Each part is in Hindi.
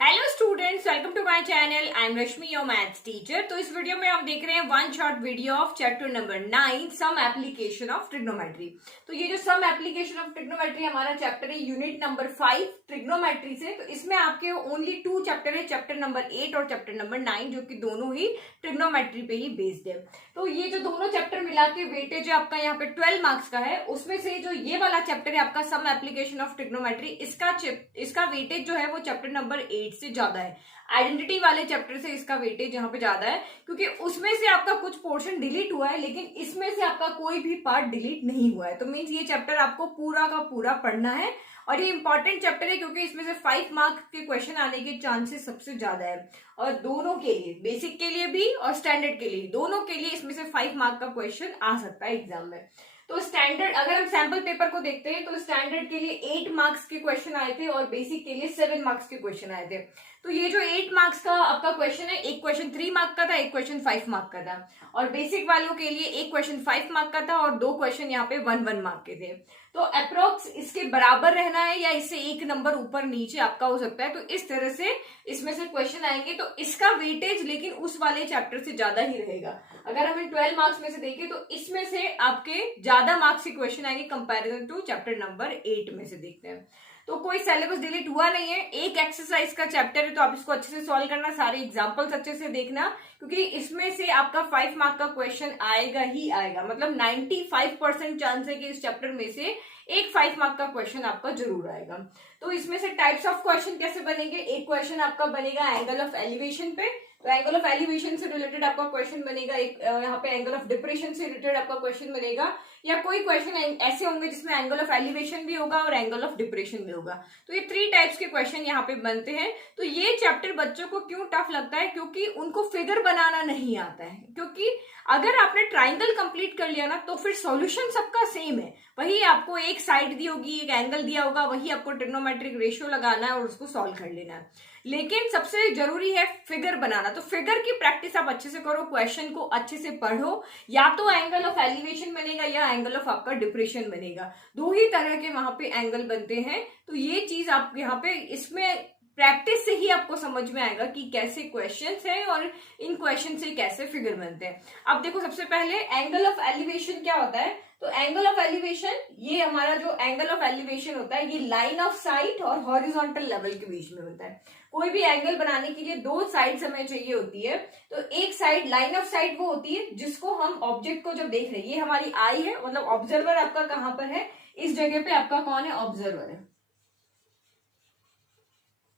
Hello students, welcome to my channel. I am Rashmi, your maths teacher. तो इस वीडियो में हम देख रहे हैं one shot video of chapter number 9 some application of trigonometry. तो ये जो सम एप्लीकेशन ऑफ ट्रिग्नोमेट्री हमारा चैप्टर है यूनिट नंबर 5 ट्रिग्नोमेट्री से। तो इसमें आपके ओनली 2 चैप्टर है, चैप्टर नंबर 8 और चैप्टर नंबर 9, जो कि दोनों ही ट्रिग्नोमेट्री पे ही बेस्ड है। तो ये जो दोनों चैप्टर मिला के वेटेज है आपका यहाँ पे 12 मार्क्स का है। उसमें से जो ये वाला चैप्टर है आपका सम एप्लीकेशन ऑफ ट्रिग्नोमेट्री, इसका वेटेज जो है वो चैप्टर नंबर 8 से ज्यादा है। आइडेंटिटी वाले चैप्टर से इसका वेटेज यहाँ पे ज्यादा है, क्योंकि उसमें से आपका कुछ पोर्शन डिलीट हुआ है, लेकिन इसमें से आपका कोई भी पार्ट डिलीट नहीं हुआ है। तो मीन्स ये चैप्टर आपको पूरा का पूरा पढ़ना है, और ये इंपॉर्टेंट चैप्टर है क्योंकि इसमें से 5 मार्क्स के क्वेश्चन आने के चांसेस सबसे ज्यादा है। और दोनों के लिए, बेसिक के लिए भी और स्टैंडर्ड के लिए, दोनों के लिए इसमें से 5 मार्क का क्वेश्चन आ सकता है एग्जाम में। तो स्टैंडर्ड अगर हम सैंपल पेपर को देखते हैं तो स्टैंडर्ड के लिए 8 मार्क्स के क्वेश्चन आए थे और बेसिक के लिए 7 मार्क्स के क्वेश्चन आए थे। तो ये जो 8 मार्क्स का आपका क्वेश्चन है, एक क्वेश्चन 3 मार्क का था, एक क्वेश्चन 5 मार्क का था। और बेसिक वालों के लिए एक क्वेश्चन 5 मार्क का था और 2 क्वेश्चन यहाँ पे 1 मार्क के थे। तो अप्रोक्स इसके बराबर रहना है या इससे एक नंबर ऊपर नीचे आपका हो सकता है। तो इस तरह से इसमें से क्वेश्चन आएंगे, तो इसका वेटेज लेकिन उस वाले चैप्टर से ज्यादा ही रहेगा। अगर हम 12 मार्क्स में से देखें तो इसमें से आपके ज्यादा मार्क्स के क्वेश्चन आएंगे कंपैरिजन टू चैप्टर नंबर 8 में से देखते हैं। तो कोई सिलेबस डिलीट हुआ नहीं है, एक एक्सरसाइज का चैप्टर है, तो आप इसको अच्छे से सॉल्व करना, सारे एग्जांपल्स अच्छे से देखना, क्योंकि इसमें से आपका 5 मार्क का क्वेश्चन आएगा ही आएगा। मतलब 95% चांस है कि इस चैप्टर में से एक 5 मार्क का क्वेश्चन आपका जरूर आएगा। तो इसमें से टाइप्स ऑफ क्वेश्चन कैसे बनेंगे, एक क्वेश्चन आपका बनेगा एंगल ऑफ एलिवेशन पे, तो एंगल ऑफ एलिवेशन से रिलेटेड आपका क्वेश्चन बनेगा। एक यहाँ पे एंगल ऑफ डिप्रेशन से रिलेटेड आपका क्वेश्चन बनेगा, या कोई क्वेश्चन ऐसे होंगे जिसमें एंगल ऑफ एलिवेशन भी होगा और एंगल ऑफ डिप्रेशन भी होगा। तो ये 3 टाइप्स के क्वेश्चन यहाँ पे बनते हैं। तो ये चैप्टर बच्चों को क्यों टफ लगता है, क्योंकि उनको फिगर बनाना नहीं आता है। क्योंकि अगर आपने ट्राइंगल कंप्लीट कर लिया ना, तो फिर सॉल्यूशन सबका सेम है। वही आपको एक साइड दी होगी, एक एंगल दिया होगा, वही आपको ट्रिग्नोमेट्रिक रेशियो लगाना है और उसको सॉल्व कर लेना है। लेकिन सबसे जरूरी है फिगर बनाना। तो फिगर की प्रैक्टिस आप अच्छे से करो, क्वेश्चन को अच्छे से पढ़ो। या तो एंगल ऑफ एलिवेशन बनेगा या एंगल ऑफ आपका डिप्रेशन बनेगा, 2 ही तरह के वहां पे एंगल बनते हैं। तो ये चीज आप यहाँ पे इसमें प्रैक्टिस से ही आपको समझ में आएगा कि कैसे क्वेश्चंस हैं और इन क्वेश्चन से कैसे फिगर बनते हैं। अब देखो, सबसे पहले एंगल ऑफ एलिवेशन क्या होता है। तो एंगल ऑफ एलिवेशन, ये हमारा जो एंगल ऑफ एलिवेशन होता है, ये लाइन ऑफ साइट और हॉरिजॉन्टल लेवल के बीच में होता है। कोई भी एंगल बनाने के लिए 2 साइड्स हमें चाहिए होती है। तो एक साइड, लाइन ऑफ साइट, वो होती है जिसको हम ऑब्जेक्ट को जब देख रहे हैं, ये हमारी आई है, मतलब ऑब्जर्वर आपका कहां पर है, इस जगह पे आपका कौन है, ऑब्जर्वर है।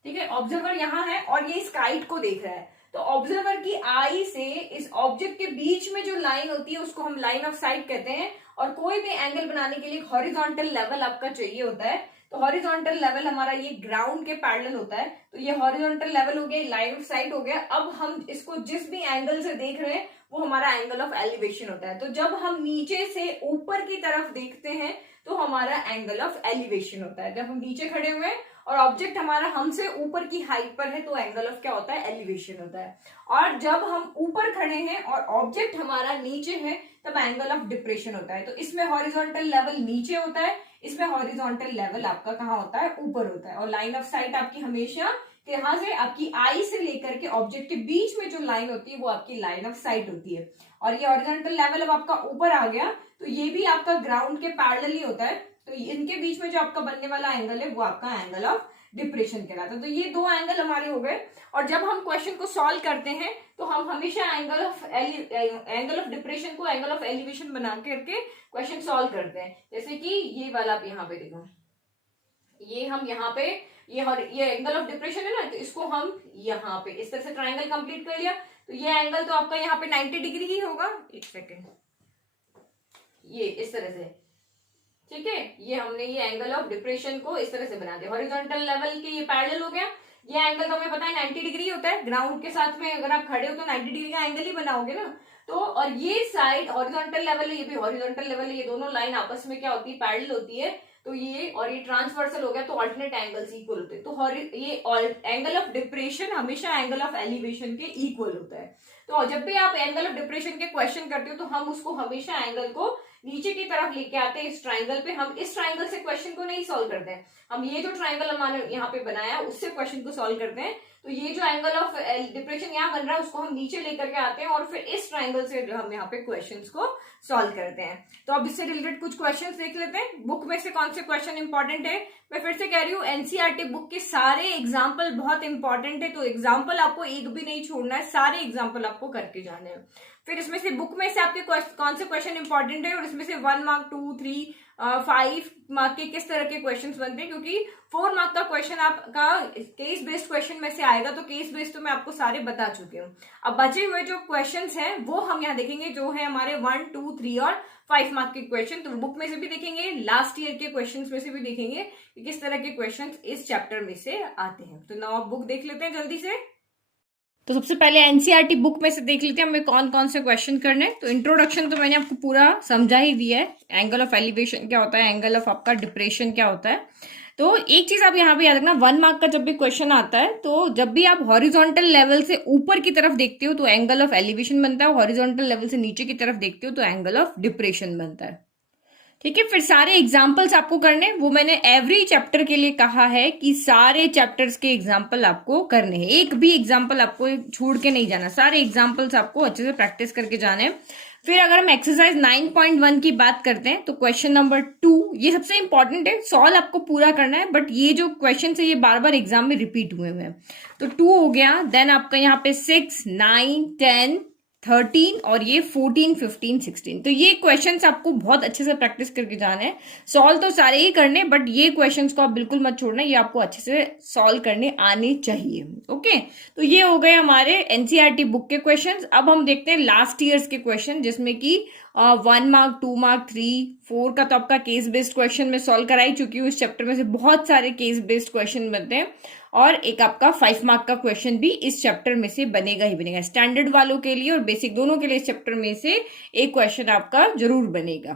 ठीक है, ऑब्जर्वर यहाँ है और ये स्काइट को देख रहा है। तो ऑब्जर्वर की आई से इस ऑब्जेक्ट के बीच में जो लाइन होती है उसको हम लाइन ऑफ साइट कहते हैं। और कोई भी एंगल बनाने के लिए हॉरिजॉन्टल लेवल आपका चाहिए होता है। तो हॉरिजॉन्टल लेवल हमारा ये ग्राउंड के पैरेलल होता है। तो ये हॉरिजॉन्टल लेवल हो गया, लाइन ऑफ साइट हो गया। अब हम इसको जिस भी एंगल से देख रहे हैं वो हमारा एंगल ऑफ एलिवेशन होता है। तो जब हम नीचे से ऊपर की तरफ देखते हैं तो हमारा एंगल ऑफ एलिवेशन होता है। जब हम नीचे खड़े हुए हैं और ऑब्जेक्ट हमारा हमसे ऊपर की हाइट पर है तो एंगल ऑफ क्या होता है, एलिवेशन होता है। और जब हम ऊपर खड़े हैं और ऑब्जेक्ट हमारा नीचे है तब एंगल ऑफ डिप्रेशन होता है। तो इसमें हॉरिजॉन्टल लेवल नीचे होता है, इसमें हॉरिजॉन्टल लेवल आपका कहाँ होता है, ऊपर होता है। और लाइन ऑफ साइट आपकी हमेशा यहाँ से आपकी आई से लेकर के ऑब्जेक्ट के बीच में जो लाइन होती है वो आपकी लाइन ऑफ साइट होती है। और ये हॉरिजॉन्टल लेवल अब आपका ऊपर आ गया, तो ये भी आपका ग्राउंड के पैरेलल ही होता है। तो इनके बीच में जो आपका बनने वाला एंगल है वो आपका एंगल ऑफ डिप्रेशन कहलाता है। तो ये 2 एंगल हमारे हो गए। और जब हम क्वेश्चन को सॉल्व करते हैं तो हम हमेशा एंगल ऑफ डिप्रेशन को एंगल ऑफ एलिवेशन बना करके क्वेश्चन सॉल्व करते हैं। जैसे कि ये वाला आप यहाँ पे देखो, ये हम यहाँ पे ये एंगल ऑफ डिप्रेशन है ना, तो इसको हम यहाँ पे इस तरह से ट्राइंगल कंप्लीट कर लिया। तो ये एंगल तो आपका यहाँ पे 90 डिग्री ही होगा। एक सेकेंड, ये इस तरह से, ठीक है, ये हमने ये एंगल ऑफ डिप्रेशन को इस तरह से बना दिया। हॉरिजॉन्टल लेवल के ये पैरेलल हो गया। ये एंगल तो हमें पता है 90 डिग्री होता है। ग्राउंड के साथ में अगर आप खड़े हो तो 90 डिग्री का एंगल ही बनाओगे ना। तो और ये साइड हॉरिजॉन्टल लेवल है, ये भी हॉरिजॉन्टल लेवल है। ये दोनों लाइन आपस में क्या होती है, पैरेलल होती है। तो ये और ये ट्रांसवर्सल हो गया, तो ऑल्टरनेट एंगल्स इक्वल होते हैं। तो ये एंगल ऑफ डिप्रेशन हमेशा एंगल ऑफ एलिवेशन के इक्वल होता है। तो जब भी आप एंगल ऑफ डिप्रेशन के क्वेश्चन करते हो तो हम उसको हमेशा एंगल को नीचे की तरफ लेके आते हैं इस ट्राइंगल पे। हम इस ट्राइंगल से क्वेश्चन को नहीं सॉल्व करते हैं, हम ये जो ट्राइंगल हमारे यहाँ पे बनाया उससे क्वेश्चन को सॉल्व करते हैं। तो ये जो एंगल ऑफ डिप्रेशन यहाँ बन रहा है उसको हम नीचे लेकर के आते हैं और फिर इस ट्राइंगल से हम यहाँ पे क्वेश्चंस को सॉल्व करते हैं। तो अब इससे रिलेटेड कुछ क्वेश्चंस देख लेते हैं। बुक में से कौन से क्वेश्चन इंपॉर्टेंट है, मैं फिर से कह रही हूँ एनसीईआरटी बुक के सारे एग्जाम्पल बहुत इंपॉर्टेंट है, तो एग्जाम्पल आपको एक भी नहीं छोड़ना है, सारे एग्जाम्पल आपको करके जाने हैं। फिर इसमें से बुक में से आपके कौन से क्वेश्चन इंपॉर्टेंट है और इसमें से 1 मार्क 2 3 5 मार्क के किस तरह के क्वेश्चंस बनते हैं, क्योंकि 4 मार्क का क्वेश्चन आपका केस बेस्ड क्वेश्चन में से आएगा। तो केस बेस्ड तो मैं आपको सारे बता चुकी हूँ। अब बचे हुए जो क्वेश्चंस हैं वो हम यहाँ देखेंगे, जो है हमारे 1 2 3 और 5 मार्क के क्वेश्चन। तो बुक में से भी देखेंगे, लास्ट ईयर के क्वेश्चन में से भी देखेंगे कि किस तरह के क्वेश्चन इस चैप्टर में से आते हैं। तो नाउ बुक देख लेते हैं जल्दी से। तो सबसे पहले एनसीईआरटी बुक में से देख लेते हैं हमें कौन कौन से क्वेश्चन करने हैं। तो इंट्रोडक्शन तो मैंने आपको पूरा समझा ही दिया है, एंगल ऑफ एलिवेशन क्या होता है, एंगल ऑफ आपका डिप्रेशन क्या होता है। तो एक चीज आप यहाँ पे याद रखना, 1 मार्क का जब भी क्वेश्चन आता है तो जब भी आप हॉरिजॉन्टल लेवल से ऊपर की तरफ देखते हो तो एंगल ऑफ एलिवेशन बनता है, हॉरिजॉन्टल लेवल से नीचे की तरफ देखते हो तो एंगल ऑफ डिप्रेशन बनता है। ठीक है, फिर सारे एग्जाम्पल्स आपको करने, वो मैंने एवरी चैप्टर के लिए कहा है कि सारे चैप्टर्स के एग्जाम्पल आपको करने हैं, एक भी एग्जाम्पल आपको छोड़ के नहीं जाना, सारे एग्जाम्पल्स आपको अच्छे से प्रैक्टिस करके जाने हैं। फिर अगर हम एक्सरसाइज 9.1 की बात करते हैं तो क्वेश्चन नंबर 2 ये सबसे इंपॉर्टेंट है, सॉल्व आपको पूरा करना है, बट ये जो क्वेश्चन है ये बार बार एग्जाम में रिपीट हुए हैं। तो 2 हो गया, देन आपका यहाँ पे 6 9 10 13 और ये 14 15 16। तो ये क्वेश्चंस आपको बहुत अच्छे से प्रैक्टिस करके जाना है, सॉल्व तो सारे ही करने, बट ये क्वेश्चंस को आप बिल्कुल मत छोड़ना, ये आपको अच्छे से सॉल्व करने आने चाहिए। ओके, तो ये हो गए हमारे एनसीईआरटी बुक के क्वेश्चंस। अब हम देखते हैं लास्ट ईयर्स के क्वेश्चन, जिसमें कि 1 मार्क 2 मार्क 3 4 का तो आपका केस बेस्ड क्वेश्चन में सॉल्व कराई चुकी हूँ। इस चैप्टर में से बहुत सारे केस बेस्ड क्वेश्चन बनते हैं और एक आपका 5 मार्क का क्वेश्चन भी इस चैप्टर में से बनेगा ही बनेगा। स्टैंडर्ड वालों के लिए और बेसिक दोनों के लिए इस चैप्टर में से एक क्वेश्चन आपका जरूर बनेगा।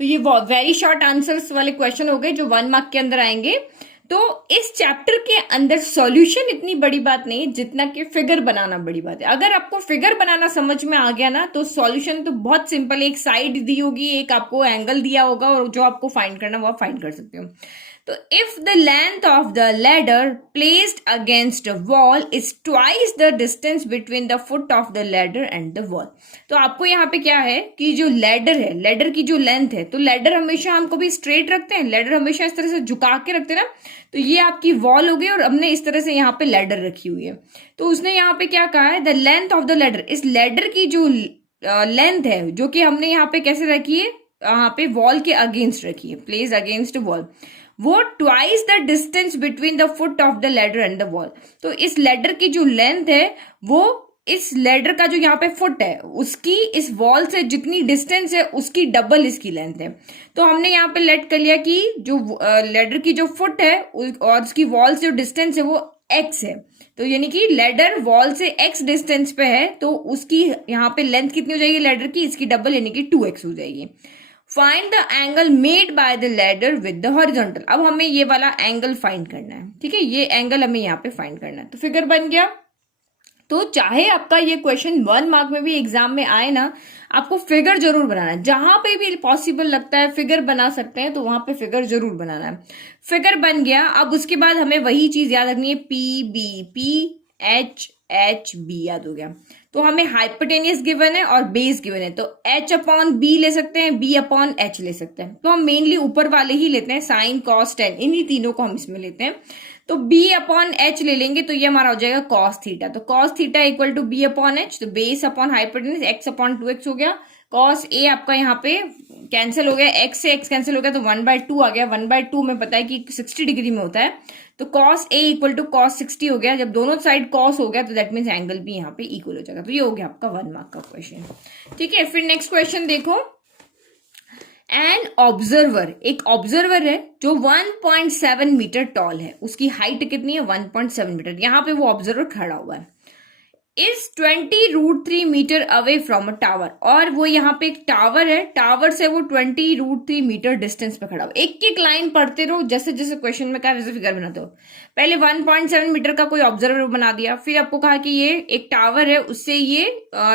तो ये वेरी शॉर्ट आंसर्स वाले क्वेश्चन हो गए जो 1 मार्क के अंदर आएंगे। तो इस चैप्टर के अंदर सॉल्यूशन इतनी बड़ी बात नहीं है जितना कि फिगर बनाना बड़ी बात है। अगर आपको फिगर बनाना समझ में आ गया ना तो सॉल्यूशन तो बहुत सिंपल है, एक साइड दी होगी, एक आपको एंगल दिया होगा और जो आपको फाइंड करना वो आप फाइंड कर सकते हो। तो if the length of the ladder placed against a wall is twice the distance between the foot of the ladder and the wall. तो आपको यहाँ पे क्या है कि जो लैडर है, लैडर की जो लेंथ है, तो लैडर हमेशा हम कभी स्ट्रेट रखते हैं, लैडर हमेशा इस तरह से झुका के रखते हैं ना। तो ये आपकी वॉल हो गई और हमने इस तरह से यहाँ पे लैडर रखी हुई है। तो उसने यहाँ पे क्या कहा है, the length of the ladder, इस लैडर की जो लेंथ है जो कि हमने यहाँ पे कैसे रखी है, यहाँ पे वॉल के अगेंस्ट रखी है, प्लेस अगेंस्ट वॉल, वो twice the distance between the foot of the ladder and the wall. तो इस लैडर की जो लेंथ है वो इस लैडर का जो यहाँ पे फुट है उसकी इस वॉल से जितनी डिस्टेंस है उसकी डबल इसकी लेंथ है। तो हमने यहाँ पे लेट कर लिया कि जो लैडर की जो फुट है और उसकी वॉल से जो डिस्टेंस है वो x है। तो यानी कि लैडर वॉल से x डिस्टेंस पे है तो उसकी यहाँ पे लेंथ कितनी हो जाएगी लैडर की, इसकी डबल यानी कि 2x हो जाएगी। Find the angle made by the ladder with the horizontal. अब हमें ये वाला एंगल फाइंड करना है, ठीक है, ये एंगल हमें यहाँ पे फाइंड करना है। तो फिगर बन गया। तो चाहे आपका ये क्वेश्चन 1 मार्क में भी एग्जाम में आए ना, आपको फिगर जरूर बनाना है, जहां पे भी पॉसिबल लगता है फिगर बना सकते हैं तो वहां पे फिगर जरूर बनाना है। फिगर बन गया, अब उसके बाद हमें वही चीज याद रखनी है, P B, P H B याद हो गया। तो हमें हाइपोटेनियस गिवन है और बेस गिवन है, तो h अपॉन बी ले सकते हैं, b अपॉन h ले सकते हैं। तो हम मेनली ऊपर वाले ही लेते हैं, साइन कॉस टेन, इन्हीं तीनों को हम इसमें लेते हैं। तो b अपॉन h ले लेंगे तो ये हमारा हो जाएगा कॉस थीटा। तो cos theta equal to b upon h, तो base upon hypotenuse x upon 2x हो गया। कॉस a आपका यहाँ पे कैंसिल हो गया, x से x कैंसिल हो गया तो 1/2 आ गया। 1/2 में पता है कि 60 डिग्री में होता है, तो cos a equal to cos 60 हो गया। जब दोनों साइड cos हो गया तो दैट मीन्स एंगल भी यहाँ पे इक्वल हो जाएगा। तो ये हो गया आपका 1 मार्क का क्वेश्चन, ठीक है। फिर नेक्स्ट क्वेश्चन देखो, एन ऑब्जर्वर, एक ऑब्जर्वर है जो 1.7 मीटर टॉल है, उसकी हाइट कितनी है 1.7 मीटर, यहाँ पे वो ऑब्जर्वर खड़ा हुआ है। Is 20√3 metre away from a tower, और वो यहाँ पे एक टावर है, टावर से वो 20√3 मीटर डिस्टेंस पे खड़ा हो। एक एक लाइन पढ़ते रहो, जैसे जैसे क्वेश्चन में कहा वैसे फिगर बनाते हो। पहले 1.7 मीटर का कोई ऑब्जर्वर बना दिया, फिर आपको कहा कि ये एक टावर है, उससे ये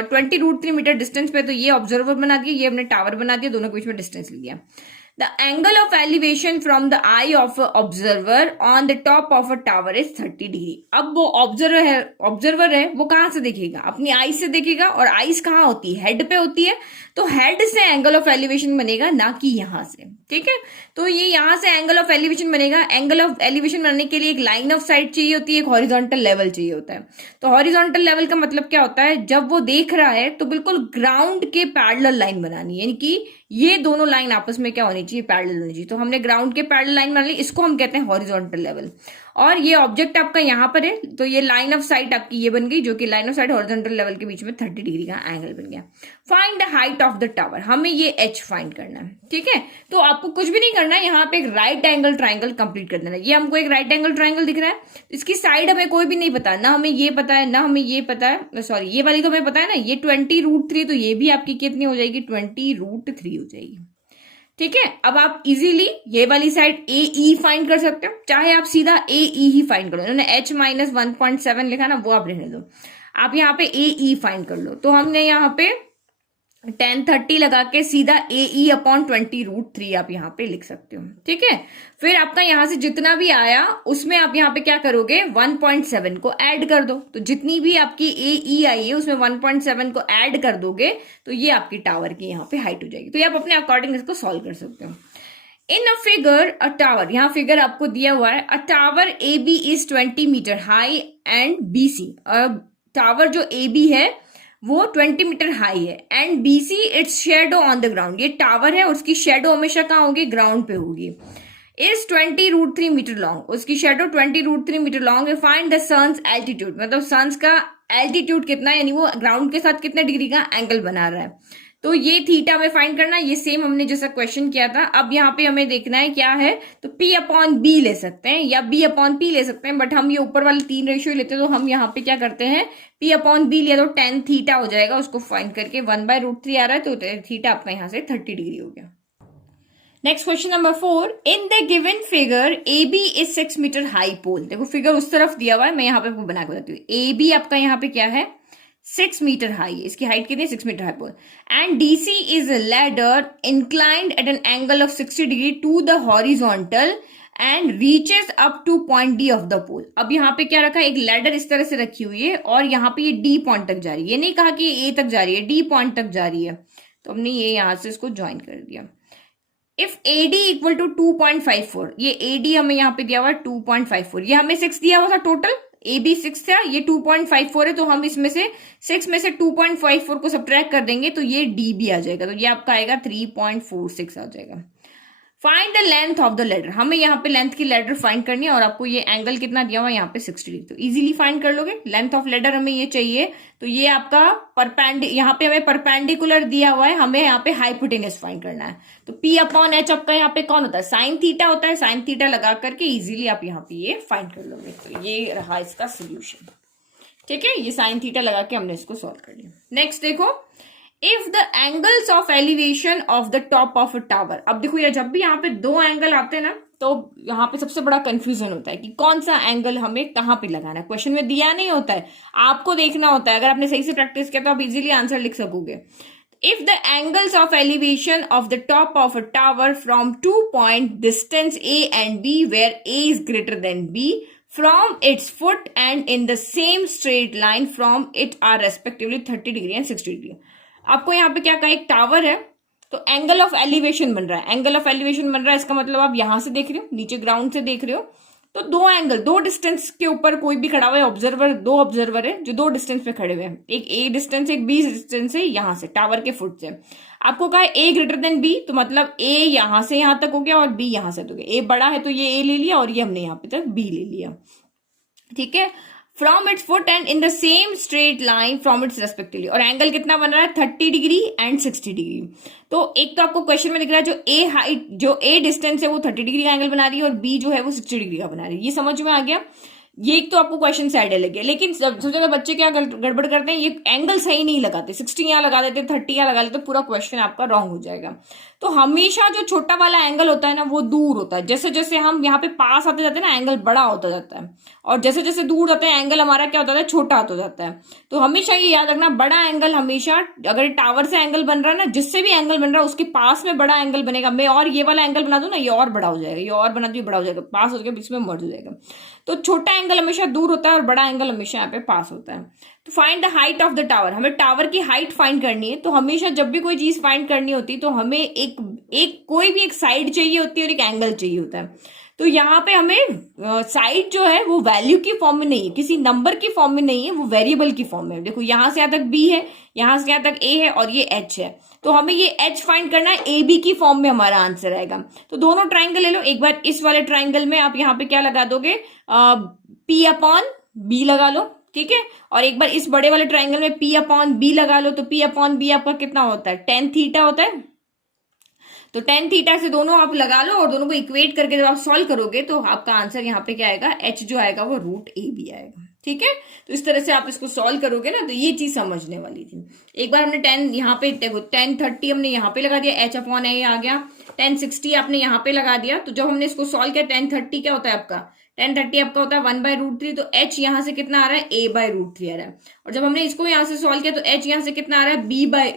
20√3 मीटर डिस्टेंस पे, तो ये ऑब्जर्वर बना दिया, ये हमने टावर बना दिया, दोनों के बीच में डिस्टेंस लिया। The angle of elevation from the eye of an observer on the top of a tower is 30 degree. अब वो ऑब्जर्वर है वो कहां से देखेगा? अपनी आईज से देखेगा, और आईज कहाँ होती है? हेड पे होती है, तो हेड से एंगल ऑफ एलिवेशन बनेगा, ना कि यहां से। ठीक है, तो ये यहां से एंगल ऑफ एलिवेशन बनेगा। एंगल ऑफ एलिवेशन बनने के लिए एक लाइन ऑफ साइट चाहिए होती है, एक हॉरिजॉन्टल लेवल चाहिए होता है। तो हॉरिजॉन्टल लेवल का मतलब क्या होता है? जब वो देख रहा है तो बिल्कुल ग्राउंड के पैरेलल लाइन बनानी है, यानी कि ये दोनों लाइन आपस में क्या होनी चाहिए? पैरेलल होनी चाहिए। तो हमने ग्राउंड के पैरेलल लाइन बना ली, इसको हम कहते हैं हॉरिजॉन्टल लेवल। और ये ऑब्जेक्ट आपका यहाँ पर है, तो ये लाइन ऑफ साइट आपकी ये बन गई, जो कि line of site horizontal level के बीच में 30 डिग्री का एंगल बन गया। Find the height of the tower, हमें ये h फाइंड करना है। ठीक है, तो आपको कुछ भी नहीं करना है, यहाँ पे एक राइट एंगल ट्राइंगल कंप्लीट कर देना है। ये हमको एक राइट एंगल ट्राइंगल दिख रहा है, इसकी साइड हमें कोई भी नहीं पता, ना हमें ये पता है, ना हमें ये पता है, सॉरी ये वाली तो हमें पता है ना, ये 20√3, तो ये भी आपकी कितनी हो जाएगी? 20√3 हो जाएगी। ठीक है, अब आप इजीली ये वाली साइड ए ई फाइंड कर सकते हो, चाहे आप सीधा ए ई ही फाइंड करो। इन्होंने h माइनस 1.7 लिखा ना, वो आप रहने दो, आप यहाँ पे ए ई फाइंड कर लो। तो हमने यहाँ पे 1030 लगा के सीधा ए ई अपॉन 20√3 आप यहाँ पे लिख सकते हो। ठीक है, फिर आपका यहां से जितना भी आया उसमें आप यहाँ पे क्या करोगे? 1.7 को ऐड कर दो, तो जितनी भी आपकी ए ई आई है उसमें 1.7 को ऐड कर दोगे, तो ये आपकी टावर की यहाँ पे हाइट हो जाएगी। तो ये आप अपने अकॉर्डिंग इसको सॉल्व कर सकते हो। In a figure a tower, यहाँ फिगर आपको दिया हुआ है, a tower A B is 20 metre high and B C, tower जो ए बी है वो 20 मीटर हाई है, and BC its shadow on the ground, ये टावर है उसकी शेडो हमेशा कहाँ होगी? ग्राउंड पे होगी। इज 20√3 मीटर लॉन्ग, उसकी शेडो 20√3 मीटर लॉन्ग है। फाइंड द सन्स एल्टीट्यूड, मतलब सन्स का एल्टीट्यूड कितना है, यानी वो ग्राउंड के साथ कितने डिग्री का एंगल बना रहा है। तो ये थीटा हमें फाइंड करना है, ये सेम हमने जैसा क्वेश्चन किया था। अब यहाँ पे हमें देखना है क्या है, तो P अपॉन बी ले सकते हैं या B अपॉन P ले सकते हैं, बट हम ये ऊपर वाले 3 रेशियो लेते हैं, तो हम यहाँ पे क्या करते हैं? P अपॉन बी लिया तो tan थीटा हो जाएगा, उसको फाइंड करके 1/√3 आ रहा है, तो थीटा आपका यहाँ से 30 डिग्री हो गया। Next question number 4, in the given figure A B is 6 metre high pole. देखो फिगर उस तरफ दिया हुआ है, मैं यहाँ पे बना के बताती हूँ। ए बी आपका यहाँ पे क्या है? 6 मीटर हाई, इसकी हाइट कितनी है? 6 metre high pole. And DC is a ladder inclined at an angle of 60 degree to the horizontal and reaches up to point D of the pole. अब यहाँ पे क्या रखा है? एक लैडर इस तरह से रखी हुई है, और यहाँ पे ये डी पॉइंट तक जा रही है। ये नहीं कहा कि ये ए तक जा रही है, डी पॉइंट तक जा रही है, तो हमने ये यहां से इसको ज्वाइन कर दिया। इफ AD इक्वल टू 2.54, ये AD हमें यहाँ पे दिया हुआ है 2.54, ये हमें 6 दिया हुआ था टोटल, AB 6 था, ये 2.54 है, तो हम इसमें से 6 में से 2.54 को सब्ट्रैक्ट कर देंगे, तो ये D भी आ जाएगा, तो ये आपका आएगा 3.46 आ जाएगा। Find the length of the ladder, हमें यहाँ पे लेंथ की लेडर फाइंड करनी है, और आपको ये एंगल कितना दिया हुआ है यहाँ पे 60 डिग्री, तो इजीली फाइंड कर लोगे। लेंथ ऑफ लेडर हमें ये चाहिए, तो ये आपका यहाँ पे हमें परपेंडिकुलर दिया हुआ है, हमें यहाँ पे हाइपोटेनस फाइंड करना है। तो P अपॉन H आपका यहाँ पे कौन होता है? साइन थीटा होता है। साइन थीटा लगा करके इजीली आप यहाँ पे ये फाइंड कर लोगे। तो ये रहा इसका सोल्यूशन। ठीक है, ये साइन थीटा लगा के हमने इसको सॉल्व कर लिया। नेक्स्ट देखो, if the angles of elevation of the top of a tower. अब देखो यार, जब भी यहाँ पे 2 एंगल आते हैं ना, तो यहाँ पे सबसे बड़ा कंफ्यूजन होता है कि कौन सा एंगल हमें कहाँ पे लगाना है। क्वेश्चन में दिया नहीं होता है, आपको देखना होता है। अगर आपने सही से प्रैक्टिस किया तो आप इजीली आंसर लिख सकोगे। If the angles of elevation of the top of a tower from 2 point distance A and B where A is greater than B from its foot and in the same straight line from it are respectively 30 degree and 60 degree. आपको यहाँ पे क्या कहा? एक टावर है, तो एंगल ऑफ एलिवेशन बन रहा है। एंगल ऑफ एलिवेशन बन रहा है, इसका मतलब आप यहां से देख रहे हो, नीचे ग्राउंड से देख रहे हो, तो 2 एंगल, 2 डिस्टेंस के ऊपर कोई भी खड़ा हुआ है ऑब्जर्वर, 2 ऑब्जर्वर है जो 2 डिस्टेंस पे खड़े हुए हैं, एक A डिस्टेंस, एक B डिस्टेंस है यहां से टावर के फुट से। आपको कहा A ग्रेटर देन B, तो मतलब A यहां से यहां तक हो गया और B यहां से हो गया। A बड़ा है तो ये A ले लिया, और ये हमने यहाँ पे तक B ले लिया। ठीक है, from its foot and in the same straight line from its respectively, और एंगल कितना बन रहा है? 30 डिग्री एंड 60 डिग्री। तो एक तो आपको क्वेश्चन में दिख रहा है जो A डिस्टेंस है वो 30 डिग्री का एंगल बना रही है, और B जो है वो 60 डिग्री का बना रही है। ये समझ में आ गया। ये एक तो आपको क्वेश्चन से आइडिया लगे, लेकिन सबसे ज्यादा बच्चे क्या गड़बड़ करते हैं, ये एंगल सही नहीं लगाते, 60 यहाँ लगा देते, 30 यहाँ लगा लेते, तो पूरा क्वेश्चन आपका रॉन्ग हो जाएगा। तो हमेशा जो छोटा वाला एंगल होता है ना वो दूर होता है, जैसे जैसे हम यहाँ पे पास आते जाते हैं ना एंगल बड़ा होता जाता है, और जैसे जैसे दूर जाते हैं एंगल हमारा क्या होता है, छोटा होता जाता है। तो हमेशा ये याद रखना, बड़ा एंगल हमेशा, अगर टावर से एंगल बन रहा है ना, जिससे भी एंगल बन रहा है उसके पास में बड़ा एंगल बनेगा। मैं और ये वाला एंगल बना दूं ना, ये और बड़ा हो जाएगा, ये और बना दूं, ये बड़ा हो जाएगा, पास हो जाएगा, बीच में मर्ज हो जाएगा। तो छोटा एंगल हमेशा दूर होता है और बड़ा एंगल हमेशा यहाँ पे पास होता है। तो find the height of the tower, हमें टावर की हाइट फाइंड करनी है। तो हमेशा जब भी कोई चीज फाइंड करनी होती है तो हमें एक कोई भी एक साइड चाहिए होती है और एक एंगल चाहिए होता है। तो यहाँ पे हमें साइड जो है वो वैल्यू की फॉर्म में नहीं है, किसी नंबर की फॉर्म में नहीं है, वो वेरिएबल की फॉर्म में है। देखो यहां से यहां तक बी है, यहां से यहां तक ए है और ये एच है, तो हमें ये एच फाइंड करना है, ए बी की फॉर्म में हमारा आंसर आएगा। तो दोनों ट्राइंगल ले लो, एक बार इस वाले ट्राइंगल में आप यहाँ पे क्या लगा दोगे, पी अपॉन बी लगा लो, ठीक है, और एक बार इस बड़े वाले ट्राइंगल में पी अपॉन बी लगा लो। तो पी अपॉन बी आपका कितना होता है, tan थीटा होता है। तो tan थीटा से दोनों आप लगा लो और दोनों को इक्वेट करके जब आप सॉल्व करोगे तो आपका आंसर यहाँ पे क्या आएगा, h जो आएगा वो √AB आएगा, ठीक है। तो इस तरह से आप इसको सॉल्व करोगे ना, तो ये चीज समझने वाली थी। एक बार हमने 10 यहाँ पे देखो, tan 30 हमने यहाँ पे लगा दिया, h अपॉन a आ गया, tan 60 आपने यहाँ पे लगा दिया। तो जब हमने इसको सॉल्व किया, tan 30 क्या होता है आपका, tan 30 आपका होता है 1/√3, तो h यहाँ से कितना आ रहा है, a/√3 आ रहा है। और जब हमने इसको यहाँ से सॉल्व किया तो h यहाँ से कितना आ रहा है,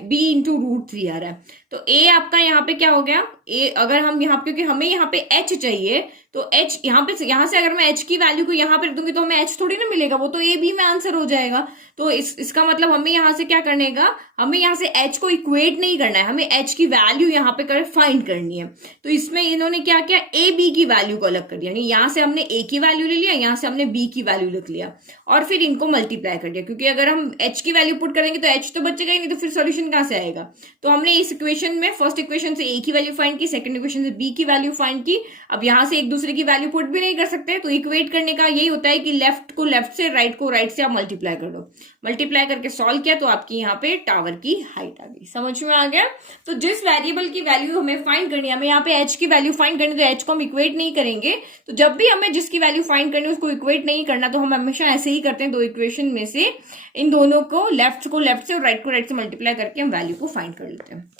b इंटू √3 आ रहा है। तो a आपका यहाँ पे क्या हो गया, a अगर हम यहाँ, क्योंकि हमें यहाँ पे h चाहिए, तो h यहाँ से अगर मैं h की वैल्यू को यहाँ पे रख दूंगी तो हमें h थोड़ी ना मिलेगा, वो तो a b में आंसर हो जाएगा। तो इसका मतलब हमें यहाँ से क्या करने का, हमें यहाँ से h को इक्वेट नहीं करना है, हमें h की वैल्यू यहाँ पे कर फाइंड करनी है। तो इसमें इन्होंने क्या किया, a b की वैल्यू को अलग कर दिया, यानी यहाँ से हमने a की वैल्यू ले लिया, यहाँ से हमने b की वैल्यू लिख लिया और फिर इनको मल्टीप्लाई कर दिया, क्योंकि अगर हम h की वैल्यू पुट करेंगे तो h तो बचेगा ही नहीं, तो फिर सॉल्यूशन कहां से आएगा। तो हमने इस इक्वेशन में फर्स्ट इक्वेशन से a की वैल्यू फाइंड की, सेकंड इक्वेशन से b की वैल्यू फाइंड की। अब यहां से एक दूसरे की वैल्यू पुट भी नहीं कर सकते, तो इक्वेट करने का यही होता है कि लेफ्ट को लेफ्ट से, राइट को राइट से आप मल्टीप्लाई कर दो। मल्टीप्लाई करके सॉल्व किया तो आपकी यहाँ पे टावर की हाइट आ गई। समझ में आ गया। तो जिस वेरिएबल की वैल्यू हमें फाइंड करनी है, हमें यहाँ पे h की वैल्यू फाइंड करनी है, तो h को हम इक्वेट नहीं करेंगे। तो जब भी हमें जिसकी वैल्यू फाइंड करनी है उसको इक्वेट नहीं करना, तो हम हमेशा ऐसे ही करते हैं, दो इक्वेशन में से इन दोनों को लेफ्ट से और राइट को राइट से मल्टीप्लाई करके हम वैल्यू को फाइंड कर लेते हैं।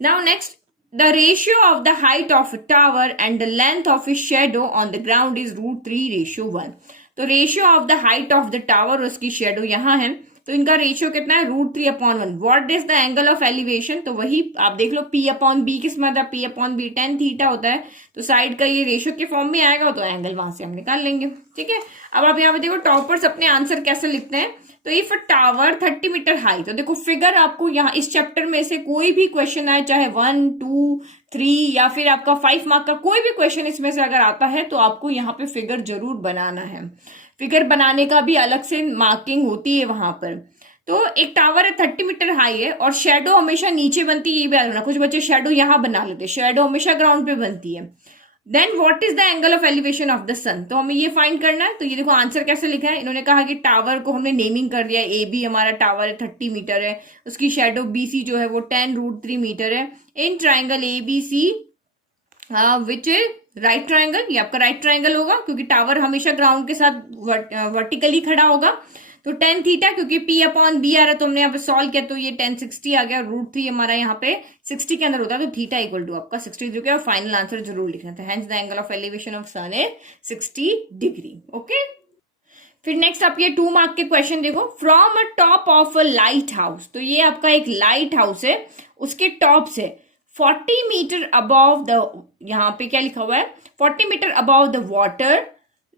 Now next, the ratio of the height of a tower and the length of its shadow on the ground is √3:1। तो ratio of the height of the tower और उसकी शेडो यहाँ है, तो इनका रेशियो कितना है, √3/1। What is the angle of elevation, तो वही आप देख लो, P अपॉन बी किस में आता है, P upon B tan theta होता है। तो साइड का ये रेशियो के फॉर्म में आएगा, तो एंगल वहां से हम निकाल लेंगे, ठीक है। अब आप यहाँ पे देखो टॉपर्स अपने आंसर कैसे लिखते हैं। तो if a tower 30 metre high, तो देखो फिगर आपको यहाँ इस चैप्टर में से कोई भी क्वेश्चन आए, चाहे 1, 2, 3 या फिर आपका 5 मार्क का कोई भी क्वेश्चन इसमें से अगर आता है, तो आपको यहाँ पे फिगर जरूर बनाना है। फिगर बनाने का भी अलग से मार्किंग होती है वहां पर। तो एक टावर है 30 मीटर हाई है और शेडो हमेशा नीचे बनती है, ये भी याद रखना। कुछ बच्चे शेडो यहाँ बना लेते हैं, शेडो हमेशा ग्राउंड पे बनती है। Then what is the angle of elevation of the sun, तो हमें ये फाइंड करना है। तो ये देखो आंसर कैसे लिखा है, इन्होंने कहा कि टावर को हमने नेमिंग कर दिया, ए बी हमारा टावर है 30 मीटर है, उसकी शेडो बी सी जो है वो 10√3 मीटर है। In triangle A B C which is right triangle, ये आपका राइट ट्राइंगल होगा क्योंकि टावर हमेशा ग्राउंड के साथ वर्टिकली खड़ा होगा। तो tan थीटा, क्योंकि P अपॉन बी आ रहा है, तो हमने यहाँ पे सॉल्व किया तो ये tan 60 आ गया, √3 हमारा यहाँ पे 60 के अंदर होता है, तो थीटा इक्वल टू आपका 60 डिग्री। और फाइनल आंसर जरूर लिखना था, hence the angle of elevation of sun is 60 degree. Okay, फिर नेक्स्ट आप ये 2 मार्क के क्वेश्चन देखो। From a top of a light house, तो ये आपका एक लाइट हाउस है, उसके टॉप से 40 मीटर अबव द, यहाँ पे क्या लिखा हुआ है, 40 metre above the water,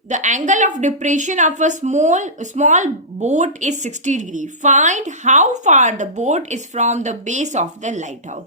the angle of depression of a small boat is 60 degree. Find how far the boat is from the base of the lighthouse.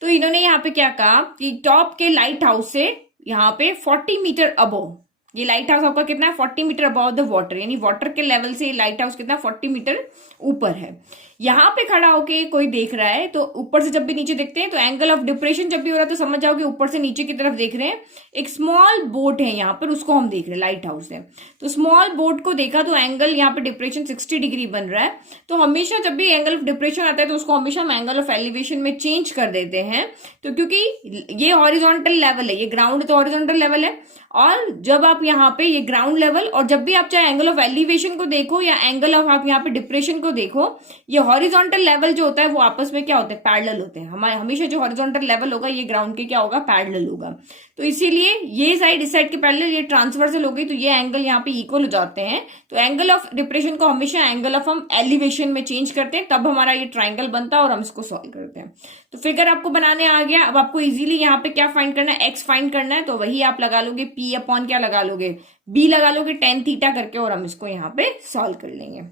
तो इन्होंने यहाँ पे क्या कहा कि टॉप के लाइट हाउस से यहाँ पे 40 मीटर अबव, ये लाइट हाउस आपका कितना है 40 मीटर अबव द वाटर, यानी वाटर के लेवल से लाइट हाउस कितना 40 मीटर ऊपर है। यहाँ पे खड़ा होके कोई देख रहा है, तो ऊपर से जब भी नीचे देखते हैं तो एंगल ऑफ डिप्रेशन जब भी हो रहा है तो समझ जाओगे ऊपर से नीचे की तरफ देख रहे हैं। एक स्मॉल बोट है यहाँ पर, उसको हम देख रहे हैं, लाइट हाउस है। तो स्मॉल बोट को देखा तो एंगल यहाँ पे डिप्रेशन 60 डिग्री बन रहा है। तो हमेशा जब भी एंगल ऑफ डिप्रेशन आता है तो उसको हमेशा हम एंगल ऑफ एलिवेशन में चेंज कर देते हैं। तो क्योंकि ये हॉरिजॉन्टल लेवल है, ये ग्राउंड तो हॉरिजॉन्टल लेवल है, और जब आप यहाँ पे ये ग्राउंड लेवल, और जब भी आप चाहे एंगल ऑफ एलिवेशन को देखो या एंगल ऑफ आप यहाँ पे डिप्रेशन को देखो, ये हॉरिजॉन्टल लेवल जो होता है वो आपस में क्या होते हैं, पैरेलल होते हैं। हमारे हमेशा जो हॉरिजॉन्टल लेवल होगा ये ग्राउंड के क्या होगा, पैरेलल होगा। तो इसीलिए ये साइड इस साइड के पैरेलल, ये ट्रांसवर्सल हो गई, तो ये एंगल यहाँ पे इक्वल हो जाते हैं। तो एंगल ऑफ डिप्रेशन को हमेशा एंगल ऑफ हम एलिवेशन में चेंज करते हैं, तब हमारा ये ट्राइंगल बनता है और हम इसको सॉल्व करते हैं। तो फिगर आपको बनाने आ गया। अब आपको इजीली यहाँ पे क्या फाइंड करना है, एक्स फाइंड करना है। तो वही आप लगा लोगे पी अपॉन क्या लगा लोगे, बी लगा लोगे टेन थीटा करके, और हम इसको यहाँ पे सॉल्व कर लेंगे।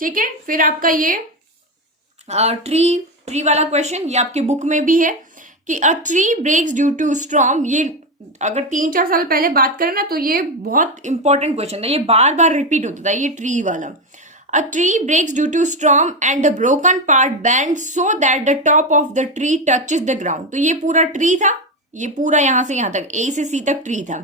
ठीक है, फिर आपका ये ट्री वाला क्वेश्चन, ये आपके बुक में भी है कि a tree breaks due to storm. ये अगर 3-4 साल पहले बात करें ना तो ये बहुत इंपॉर्टेंट क्वेश्चन था, ये बार बार रिपीट होता था ये ट्री वाला। A tree breaks due to storm and the broken part bends so that the top of the tree touches the ground। तो ये पूरा ट्री था, ये पूरा यहां से यहां तक ए से सी तक ट्री था।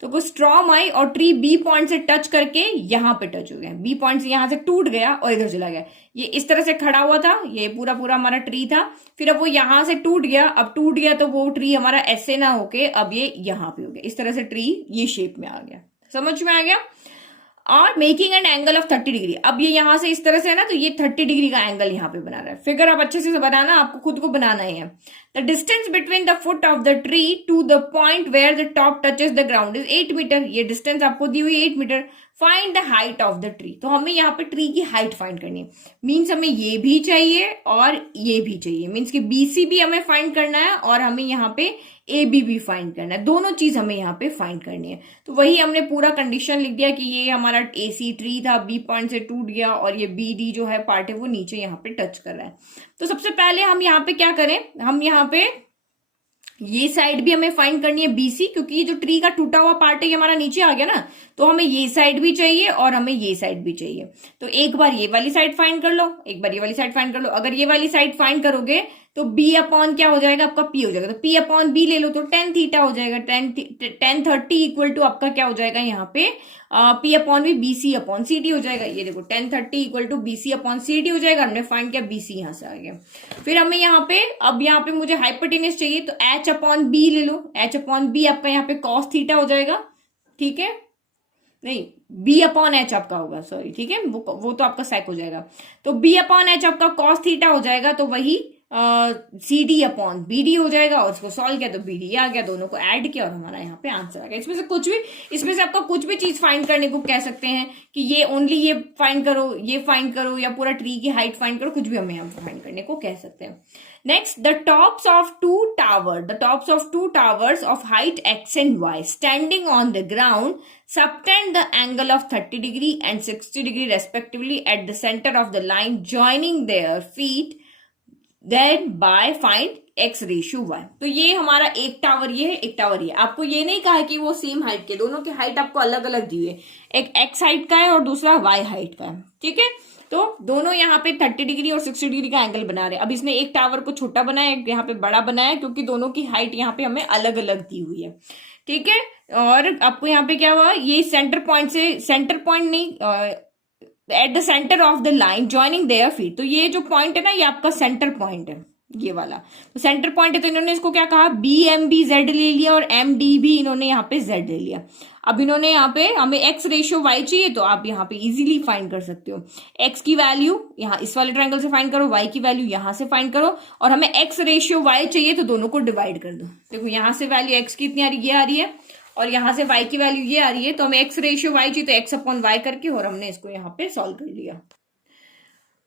तो कोई स्ट्रॉम आई और ट्री बी पॉइंट से टच करके यहां पे टच हो गया, बी पॉइंट से यहां से टूट गया और इधर चला गया। ये इस तरह से खड़ा हुआ था, ये पूरा पूरा हमारा ट्री था। फिर अब वो यहां से टूट गया, अब टूट गया तो वो ट्री हमारा ऐसे ना होके अब ये यहां पे हो गया, इस तरह से ट्री ये शेप में आ गया। समझ में आ गया। और making an angle of 30 degree. अब ये यहां से इस तरह से है ना, तो ये 30 डिग्री का एंगल यहाँ पे बना रहा है। फिगर आप अच्छे से बनाना, आपको खुद को बनाना ही है। The distance between the foot of the tree to the point where the top touches the ground is 8 metre. ये डिस्टेंस आपको दी हुई 8 metre. Find the height of the tree. तो हमें यहाँ पे ट्री की हाइट फाइंड करनी है। मीन्स हमें ये भी चाहिए और ये भी चाहिए, मीन्स कि बीसी भी हमें फाइंड करना है और हमें यहाँ पे ए बी भी फाइंड करना है, दोनों चीज हमें यहाँ पे फाइंड करनी है। तो वही हमने पूरा कंडीशन लिख दिया कि ये हमारा ए सी ट्री था, बी पॉइंट से टूट गया और ये बी डी जो है पार्ट है वो नीचे यहाँ पे टच कर रहा है। तो सबसे पहले हम यहाँ पे क्या करें, हम यहाँ पे ये साइड भी हमें फाइंड करनी है बीसी, क्योंकि ये जो ट्री का टूटा हुआ पार्ट है ये हमारा नीचे आ गया ना, तो हमें ये साइड भी चाहिए और हमें ये साइड भी चाहिए। तो एक बार ये वाली साइड फाइंड कर लो, एक बार ये वाली साइड फाइंड कर लो। अगर ये वाली साइड फाइंड करोगे तो बी अपॉन क्या हो जाएगा, आपका पी हो जाएगा। तो पी अपॉन बी ले लो तो टेन थीटा हो जाएगा। टेन 30 इक्वल टू आपका क्या हो जाएगा यहाँ पे, P upon B BC upon C D हो जाएगा। ये देखो 1030 equal to BC upon C D हो जाएगा। हमने फाइंड किया, बीसी यहां से आ गया। फिर हमें यहाँ पे, अब यहाँ पे मुझे हाइपोटेनस चाहिए तो एच अपॉन बी ले लो। एच अपॉन बी आपका यहाँ पे कॉस थीटा हो जाएगा। ठीक है, नहीं बी अपॉन एच आपका होगा, सॉरी, ठीक है, वो तो आपका सेक हो जाएगा। तो बी अपॉन एच आपका कॉस थीटा हो जाएगा, तो वही C D upon B D हो जाएगा। और उसको सॉल्व किया तो बी डी आ गया, दोनों को ऐड किया और हमारा यहाँ पे आंसर आ गया। इसमें से कुछ भी, इसमें से आपका कुछ भी चीज फाइंड करने को कह सकते हैं कि ये ओनली ये फाइंड करो, ये फाइंड करो, या पूरा ट्री की हाइट फाइंड करो, कुछ भी हमें यहाँ फाइंड करने को कह सकते हैं। Next, the tops of two towers of height x and y standing on the ground subtend the angle of 30 degree and 60 degree respectively at the center of the line joining their feet, then by find x ratio y। तो ये हमारा एक टावर ये है, एक टावर ये। आपको ये नहीं कहा कि वो सेम हाइट के, दोनों की हाइट आपको अलग अलग दी है, एक x हाइट का है और दूसरा y हाइट का है। ठीक है, तो दोनों यहाँ पे 30 डिग्री और 60 डिग्री का एंगल बना रहे हैं। अब इसने एक टावर को छोटा बनाया, एक यहाँ पे बड़ा बनाया, क्योंकि दोनों की हाइट यहाँ पे हमें अलग अलग दी हुई है। ठीक है, और आपको यहाँ पे क्या हुआ, ये सेंटर पॉइंट से, सेंटर पॉइंट नहीं, at the centre of the line joining their feet. तो ये जो पॉइंट है ना, ये आपका सेंटर पॉइंट है, ये वाला तो सेंटर पॉइंट है। तो इन्होंने इसको क्या कहा, बी एम बी जेड ले लिया और एम डी भी इन्होंने यहाँ पे जेड ले लिया। अब इन्होंने यहाँ पे, हमें एक्स रेशियो वाई चाहिए, तो आप यहाँ पे इजीली फाइंड कर सकते हो। एक्स की वैल्यू यहाँ इस वाले ट्रायंगल से फाइंड करो, वाई की वैल्यू यहाँ से फाइंड करो, और हमें एक्स रेशियो वाई चाहिए तो दोनों को डिवाइड कर दो। देखो यहाँ से वैल्यू एक्स की इतनी आ रही, ये आ रही है, और यहाँ से वाई की वैल्यू ये आ रही है। तो हमें एक्स रेशियो वाई चाहिए तो एक्स अपॉन वाई करके, और हमने इसको यहाँ पे सॉल्व कर लिया।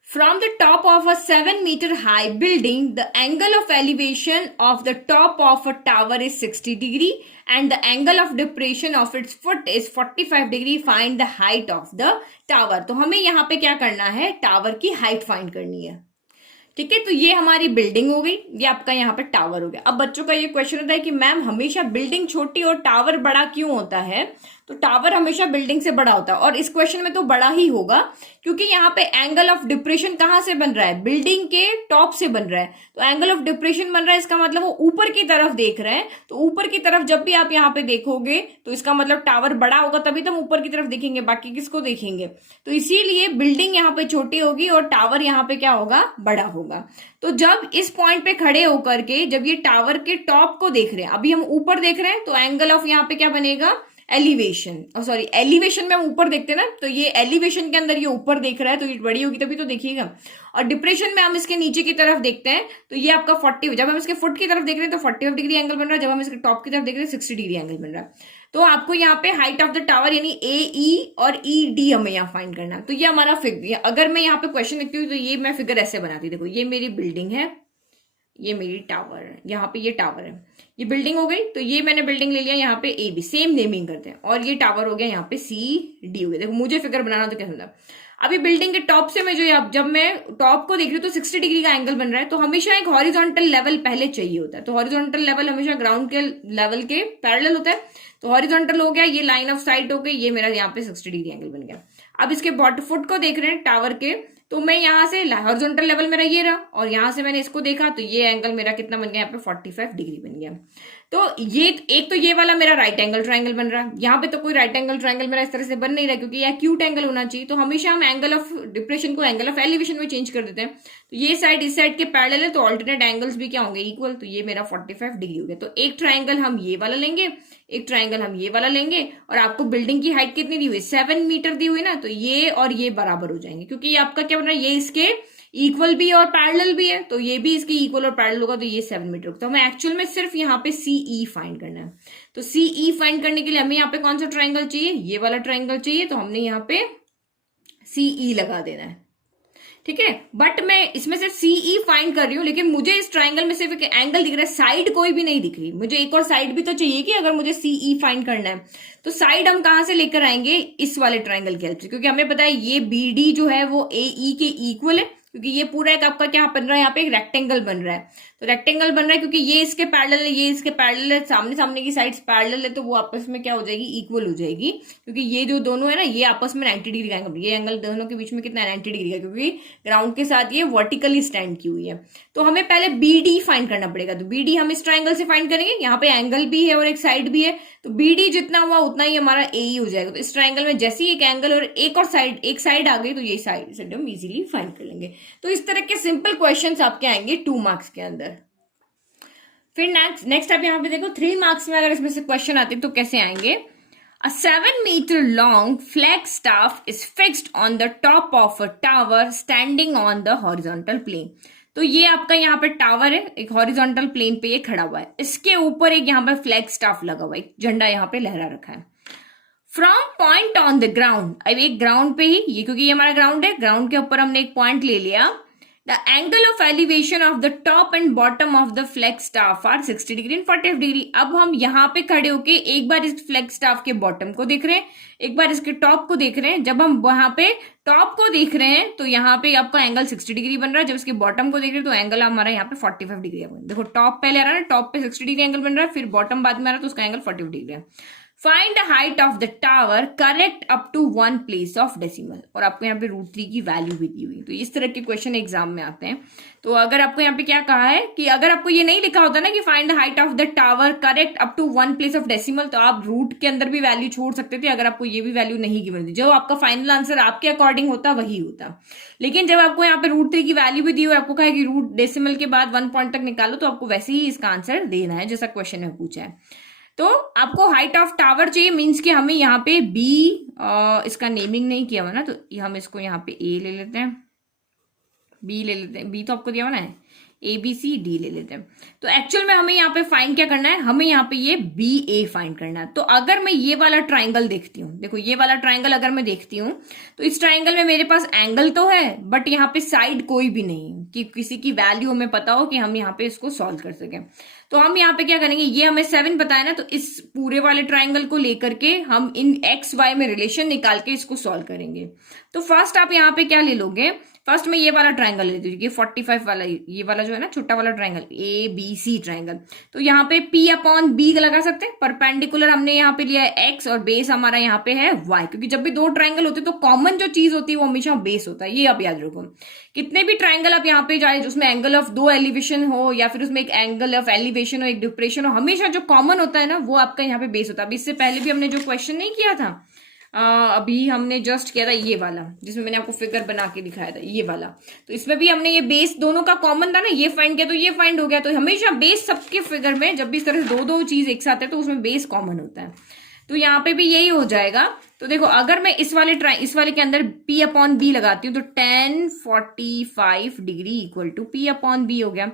From the top of a 7-meter high building, the angle of elevation of the top of a tower is 60 degree and the angle of depression of its foot is 45 degree. Find the height of the tower. तो हमें यहाँ पे क्या करना है, टावर की हाइट फाइंड करनी है। ठीक है, तो ये हमारी बिल्डिंग हो गई, ये आपका यहाँ पे टावर हो गया। अब बच्चों का ये क्वेश्चन होता है कि मैम हमेशा बिल्डिंग छोटी और टावर बड़ा क्यों होता है। तो टावर हमेशा बिल्डिंग से बड़ा होता है, और इस क्वेश्चन में तो बड़ा ही होगा, क्योंकि यहाँ पे एंगल ऑफ डिप्रेशन कहाँ से बन रहा है, बिल्डिंग के टॉप से बन रहा है। तो एंगल ऑफ डिप्रेशन बन रहा है, इसका मतलब वो ऊपर की तरफ देख रहे हैं। तो ऊपर की तरफ जब भी आप यहाँ पे देखोगे तो इसका मतलब टावर बड़ा होगा, तभी तो हम ऊपर की तरफ देखेंगे, बाकी किसको देखेंगे। तो इसीलिए बिल्डिंग यहाँ पे छोटी होगी और टावर यहाँ पे क्या होगा, बड़ा होगा। तो जब इस पॉइंट पे खड़े होकर के जब ये टावर के टॉप को देख रहे हैं, अभी हम ऊपर देख रहे हैं, तो एंगल ऑफ यहाँ पे क्या बनेगा, एलिवेशन, सॉरी एलिवेशन में हम ऊपर देखते हैं ना, तो ये एलिवेशन के अंदर ये ऊपर देख रहा है, तो ये बड़ी होगी तभी तो देखिएगा। और डिप्रेशन में हम इसके नीचे की तरफ देखते हैं, तो ये आपका 40, जब हम इसके फुट की तरफ देख रहे हैं तो 45 डिग्री एंगल बन रहा है, जब हम इसके टॉप की तरफ देख रहे हैं 60 डिग्री एंगल बन रहा है। तो आपको यहाँ पे हाइट ऑफ द टावर यानी ए ई और ई डी हमें यहाँ फाइंड करना है। तो ये हमारा फिगर, अगर मैं यहाँ पे क्वेश्चन लिखती हूँ तो ये मैं फिगर ऐसे बनाती हूँ। देखो ये मेरी बिल्डिंग है, ये मेरी टावर है, यहाँ पे ये टावर है, ये बिल्डिंग हो गई। तो ये मैंने बिल्डिंग ले लिया, यहाँ पे ए बी सेम नेमिंग करते हैं, और ये टावर हो गया यहाँ पे सी डी हो गया। देखो मुझे फिगर बनाना तो क्या समझा। अभी बिल्डिंग के टॉप से मैं जब मैं टॉप को देख रही हूँ तो 60 डिग्री का एंगल बन रहा है। तो हमेशा एक हॉरिजॉन्टल लेवल पहले चाहिए होता है, तो हॉरिजॉन्टल लेवल हमेशा ग्राउंड के लेवल के पैरेलल होता है। तो हॉरिजॉन्टल हो गया, ये लाइन ऑफ साइट हो गई, ये मेरा यहाँ पे 60 डिग्री एंगल बन गया। अब इसके बॉटम फुट को देख रहे हैं टावर के, तो मैं यहाँ से हॉरिजॉन्टल लेवल मेरा ये रहा, और यहाँ से मैंने इसको देखा तो ये एंगल मेरा कितना बन गया, यहाँ पे 45 डिग्री बन गया। तो ये एक तो ये वाला मेरा राइट एंगल ट्रायंगल बन रहा है। यहाँ पे तो कोई राइट एंगल ट्रायंगल मेरा इस तरह से बन नहीं रहा, क्योंकि ये एक्यूट एंगल होना चाहिए। तो हमेशा हम एंगल ऑफ डिप्रेशन को एंगल ऑफ एलिवेशन में चेंज कर देते हैं। तो ये साइड इस साइड के पैरेलल है, तो ऑल्टरनेट एंगल्स भी क्या होंगे, इक्वल। तो ये मेरा 45 डिग्री हो गया। तो एक ट्रायंगल हम ये वाला लेंगे, एक ट्रायंगल हम ये वाला लेंगे, और आपको बिल्डिंग की हाइट कितनी दी हुई, 7 मीटर दी हुई ना, तो ये और ये बराबर हो जाएंगे, क्योंकि ये आपका क्या बन रहा है, ये इसके इक्वल भी और पैरेलल भी है, तो ये भी इसकी इक्वल और पैरेलल होगा, तो ये 7 मीटर होगा। तो हमें एक्चुअल में सिर्फ यहाँ पे सीई फाइंड करना है। तो सीई फाइंड करने के लिए हमें यहाँ पे कौन सा ट्रायंगल चाहिए, ये वाला ट्रायंगल चाहिए। तो हमने यहाँ पे सीई लगा देना है, ठीक है। बट मैं इसमें सिर्फ सीई फाइंड कर रही हूँ, लेकिन मुझे इस ट्रायंगल में सिर्फ एक एंगल दिख रहा है, साइड कोई भी नहीं दिख रही। मुझे एक और साइड भी तो चाहिए कि अगर मुझे सीई फाइंड करना है, तो साइड हम कहां से लेकर आएंगे, इस वाले ट्रायंगल की हेल्प से, क्योंकि हमें पता है ये बीडी जो है वो एई के इक्वल है, क्योंकि ये पूरा एक आपका क्या बन रहा है, यहाँ पे एक रेक्टेंगल बन रहा है। तो रेक्टेंगल बन रहा है क्योंकि ये इसके पैरेलल है, ये इसके पैरेलल है, सामने सामने की साइड्स पैरेलल है, तो वो आपस में क्या हो जाएगी, इक्वल हो जाएगी। क्योंकि ये जो दोनों है ना, ये आपस में 90 डिग्री का एंगल, ये एंगल दोनों के बीच में कितना है, 90 डिग्री का, क्योंकि ग्राउंड के साथ ये वर्टिकली स्टैंड की हुई है। तो हमें पहले बीडी फाइंड करना पड़ेगा। तो बीडी हम इस ट्रायंगल से फाइंड करेंगे, यहाँ पे एंगल भी है और एक साइड भी है, तो बीडी जितना हुआ उतना ही हमारा एई हो जाएगा। तो इस ट्रायंगल में जैसे ही एक एंगल और एक साइड आ गई, तो ये साइड हम इजीली फाइंड कर लेंगे। तो इस तरह के सिंपल क्वेश्चंस आपके आएंगे 2 मार्क्स के अंदर। फिर नेक्स्ट आप यहाँ पे देखो 3 मार्क्स में अगर इसमें से क्वेश्चन आते तो कैसे आएंगे। A 7 meter long flag staff is fixed on the top of a tower standing on the horizontal plane. तो ये आपका यहाँ पे टावर है, एक हॉरिजॉन्टल प्लेन पे ये खड़ा हुआ है, इसके ऊपर एक यहाँ पे फ्लैग स्टाफ लगा हुआ है, एक झंडा यहाँ पे लहरा रखा है। From point on the ground, अब एक ग्राउंड पे ही, ये क्योंकि ये हमारा ग्राउंड है, ग्राउंड के ऊपर हमने एक पॉइंट ले लिया। The angle of elevation of the top and bottom of the flag staff are 60 degree and 45 degree. अब हम यहाँ पे खड़े होके एक बार इस फ्लैग स्टाफ के बॉटम को देख रहे हैं, एक बार इसके टॉप को देख रहे हैं। जब हम वहां पे टॉप को देख रहे हैं तो यहाँ पे आपका एंगल 60 डिग्री बन रहा है, जब इसके बॉटम को देख रहे हैं तो एंगल हमारा यहाँ पे 45 डिग्री है। देखो टॉप पहले आ रहा है, टॉप पे 60 डिग्री एंगल बन रहा है, फिर बॉटम बाद में आ रहा है तो उसका एंगल 45 डिग्री है। Find the height of the tower correct up to 1 place of decimal, और आपको यहाँ पे √3 की वैल्यू भी दी हुई। तो इस तरह के क्वेश्चन एग्जाम में आते हैं। तो अगर आपको यहाँ पे क्या कहा है कि अगर आपको ये नहीं लिखा होता ना कि find the height of the tower correct up to 1 place of decimal, तो आप रूट के अंदर भी वैल्यू छोड़ सकते थे, अगर आपको ये भी वैल्यू नहीं गिवन थी। जो आपका फाइनल आंसर आपके अकॉर्डिंग होता वही होता। लेकिन जब आपको यहाँ पे √3 की वैल्यू भी दी हुई, आपको कहा है कि रूट डेसिमल के बाद 1 पॉइंट तक निकालो, तो आपको वैसे ही इसका आंसर देना है जैसा क्वेश्चन में पूछा है। तो आपको हाइट ऑफ टावर चाहिए, मीन्स कि हमें यहाँ पे बी, इसका नेमिंग नहीं किया हुआ ना, तो हम इसको यहाँ पे ए ले लेते हैं, बी ले लेते हैं, बी तो आपको दिया हुआ ना, ABCD ले लेते हैं। तो एक्चुअल में हमें यहाँ पे फाइंड क्या करना है, हमें यहाँ पे ये BA फाइंड करना है। तो अगर मैं ये वाला ट्राइंगल देखती हूँ, देखो ये वाला ट्राइंगल अगर मैं देखती हूँ, तो इस ट्राइंगल में मेरे पास एंगल तो है, बट यहाँ पे साइड कोई भी नहीं कि किसी की वैल्यू हमें पता हो कि हम यहाँ पे इसको सॉल्व कर सकें। तो हम यहाँ पे क्या करेंगे, ये हमें 7 बताया ना, तो इस पूरे वाले ट्राइंगल को लेकर के हम इन XY में रिलेशन निकाल के इसको सॉल्व करेंगे। तो फर्स्ट आप यहाँ पे क्या ले लोगे, फर्स्ट में ये वाला ट्राइंगल लेती हूँ, ये 45 वाला, ये वाला जो है ना छोटा वाला triangle, A B C triangle. तो यहाँ पे P अपॉन बी लगा सकते हैं। परपेंडिकुलर हमने यहाँ पे लिया है x और बेस हमारा यहाँ पे है y, क्योंकि जब भी दो ट्राइंगल होते हैं तो कॉमन जो चीज होती है वो हमेशा बेस होता है, ये आप याद रखो। कितने भी ट्राइंगल आप यहाँ पे जाए उसमें एंगल ऑफ दो एलिवेशन हो या फिर उसमें एक एंगल ऑफ एलिवेशन हो, एक डिप्रेशन हो, हमेशा जो कॉमन होता है ना वो आपका यहाँ पे बेस होता है। अभी इससे पहले भी हमने जो क्वेश्चन नहीं किया था, अभी हमने जस्ट किया था ये वाला, जिसमें मैंने आपको फिगर बना के दिखाया था, ये वाला। तो इसमें भी हमने ये बेस दोनों का कॉमन था ना, ये फाइंड किया तो ये फाइंड हो गया। तो हमेशा बेस सबके फिगर में जब भी इस तरह से दो दो चीज एक साथ है तो उसमें बेस कॉमन होता है। तो यहाँ पे भी यही हो जाएगा। तो देखो अगर मैं इस वाले के अंदर P अपॉन बी लगाती हूँ तो 1045 degree equal to P upon B हो गया।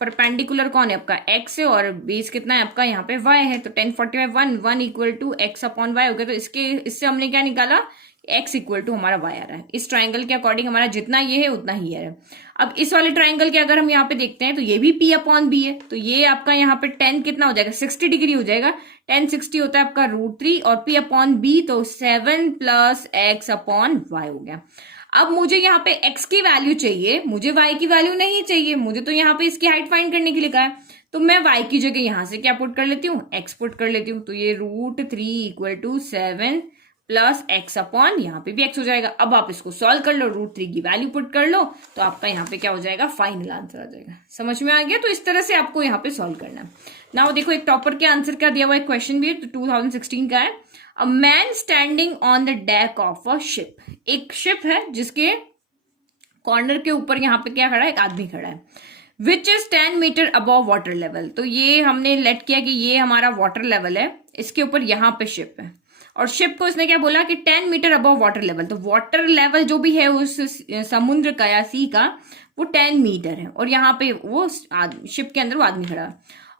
परपेंडिकुलर कौन है आपका, x है, और बेस कितना है आपका यहाँ पे y है। तो 1045 1 equal to x upon y हो गया। तो इससे हमने क्या निकाला, x इक्वल टू हमारा y आ रहा है। इस ट्राइंगल के अकॉर्डिंग हमारा जितना ये है उतना ही है। अब इस वाले ट्राइंगल के अगर हम यहाँ पे देखते हैं तो ये भी P अपॉन बी है। तो ये आपका यहाँ पे 10 कितना हो जाएगा, 60 डिग्री हो जाएगा। 10 60 होता है आपका √3 और P अपॉन बी तो 7 प्लस x अपॉन y हो गया। अब मुझे यहाँ पे x की वैल्यू चाहिए, मुझे y की वैल्यू नहीं चाहिए। मुझे तो यहाँ पे इसकी हाइट फाइंड करने के लिए कहा है, तो मैं y की जगह यहाँ से क्या पुट कर लेती हूँ, x पुट कर लेती हूँ। तो ये √3 equal to 7 plus x upon यहाँ पे भी x हो जाएगा। अब आप इसको सॉल्व कर लो, √3 की वैल्यू पुट कर लो, तो आपका यहाँ पे क्या हो जाएगा, फाइनल आंसर आ जाएगा। समझ में आ गया? तो इस तरह से आपको यहाँ पे सॉल्व करना है। नाउ देखो एक टॉपर के आंसर का दिया हुआ एक क्वेश्चन भी है, तो 2016 का है। A man standing on the deck of a ship. एक शिप है जिसके कॉर्नर के ऊपर यहाँ पे क्या खड़ा है, एक आदमी खड़ा है। Which is 10 metre above water level. तो ये हमने लेट किया कि ये हमारा वाटर लेवल है, इसके ऊपर यहाँ पे शिप है, और शिप को इसने क्या बोला कि 10 मीटर अबव वाटर लेवल। तो वाटर लेवल जो भी है उस समुद्र का या सी का वो 10 मीटर है, और यहाँ पे वो शिप के अंदर वो आदमी खड़ा है।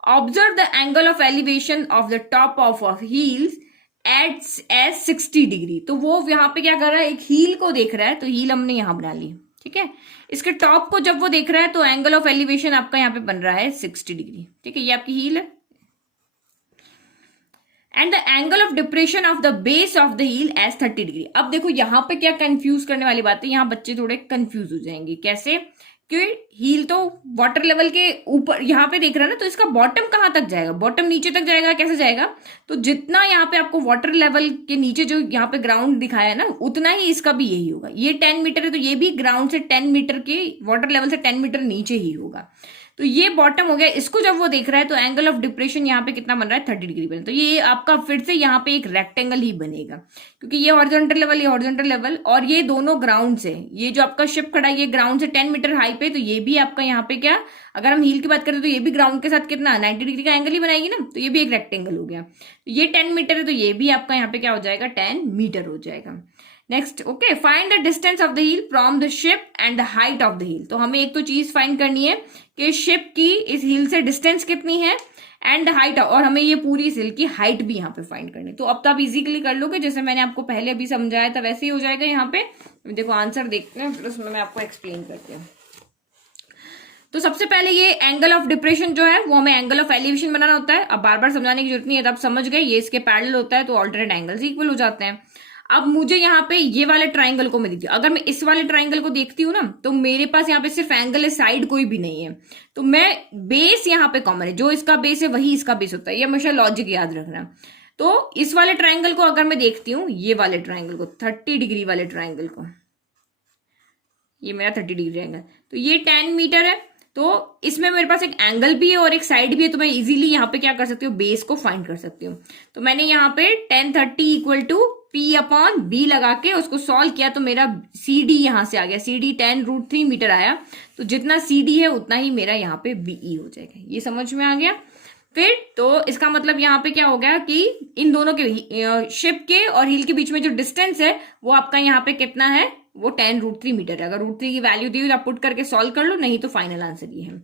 Observe the angle of elevation of the top of hills as 60 degree. तो वो यहाँ पे क्या कर रहा है, एक हील को देख रहा है। तो हील हमने यहाँ बना ली, ठीक है। इसके टॉप को जब वो देख रहा है तो एंगल ऑफ एलिवेशन आपका यहाँ पे बन रहा है 60 डिग्री, ठीक है। ये आपकी हील है। And the angle of depression of the base of the hill as 30 degree. अब देखो यहाँ पे क्या कंफ्यूज करने वाली बात है, यहाँ बच्चे थोड़े कंफ्यूज हो जाएंगे। कैसे? क्योंकि हील तो वाटर लेवल के ऊपर यहाँ पे देख रहा है ना, तो इसका बॉटम कहाँ तक जाएगा, बॉटम नीचे तक जाएगा। कैसे जाएगा? तो जितना यहाँ पे आपको वाटर लेवल के नीचे जो यहाँ पे ग्राउंड दिखाया है ना, उतना ही इसका भी यही होगा। ये 10 मीटर है तो ये भी ग्राउंड से 10 मीटर के वाटर लेवल से 10 मीटर नीचे ही होगा। तो ये बॉटम हो गया। इसको जब वो देख रहा है तो एंगल ऑफ डिप्रेशन यहाँ पे कितना बन रहा है, 30 डिग्री बन। तो ये आपका फिर से यहाँ पे एक रेक्टेंगल ही बनेगा, क्योंकि ये हॉरिजॉन्टल लेवल, ये हॉरिजॉन्टल लेवल, और ये दोनों ग्राउंड से, ये जो आपका शिप खड़ा है ये ग्राउंड से 10 मीटर हाई पे। तो ये भी आपका यहाँ पे क्या, अगर हम हील की बात करें तो ये भी ग्राउंड के साथ कितना 90 डिग्री का एंगल ही बनाएगी ना। तो ये भी एक रेक्टेंगल हो गया। तो ये 10 मीटर है तो ये भी आपका यहाँ पे क्या हो जाएगा, 10 मीटर हो जाएगा। Next, okay, find the distance of the hill from the ship and the height of the hill. तो हमें एक तो चीज फाइंड करनी है कि शिप की इस हील से डिस्टेंस कितनी है एंड हाइट, और हमें ये पूरी इस हील की हाइट भी यहाँ पे फाइंड करनी है। तो अब तो आप इजीली कर लोगे, जैसे मैंने आपको पहले अभी समझाया था वैसे ही हो जाएगा। यहाँ पे देखो आंसर देखते हैं, फिर उसमें मैं आपको एक्सप्लेन करती हूँ। तो सबसे पहले ये एंगल ऑफ डिप्रेशन जो है वो हमें एंगल ऑफ एलिवेशन बनाना होता है। अब बार बार समझाने की जरूरत नहीं है, तो आप समझ गए। ये इसके पैरेलल होता है तो ऑल्टरनेट एंगल्स इक्वल हो जाते हैं। अब मुझे यहाँ पे ये वाले ट्राइंगल को मैं देखती हूँ, अगर मैं इस वाले ट्राइंगल को देखती हूँ ना, तो मेरे पास यहाँ पे सिर्फ एंगल है, साइड कोई भी नहीं है। तो मैं बेस यहाँ पे कॉमन है, जो इसका बेस है वही इसका बेस होता है। ये हमेशा लॉजिक याद रखना। तो इस वाले ट्राइंगल को अगर मैं देखती हूँ, ये वाले ट्राइंगल को, 30 डिग्री वाले ट्राइंगल को, ये मेरा 30 डिग्री एंगल, तो ये 10 मीटर है। तो इसमें मेरे पास एक एंगल भी है और एक साइड भी है, तो मैं इजीली यहाँ पे क्या कर सकती हूँ, बेस को फाइंड कर सकती हूँ। तो मैंने यहाँ पे 1030 equal to P upon B लगा के उसको सॉल्व किया, तो मेरा CD यहाँ से आ गया। CD 10√3 मीटर आया। तो जितना CD है उतना ही मेरा यहाँ पे BE हो जाएगा। ये समझ में आ गया? फिर तो इसका मतलब यहाँ पे क्या हो गया कि इन दोनों के, शिप के और हील के बीच में जो डिस्टेंस है वो आपका यहाँ पे कितना है, वो 10√3 मीटर है। अगर √3 की वैल्यू दी हुई आप पुट करके सॉल्व कर लो, नहीं तो फाइनल आंसर ये है।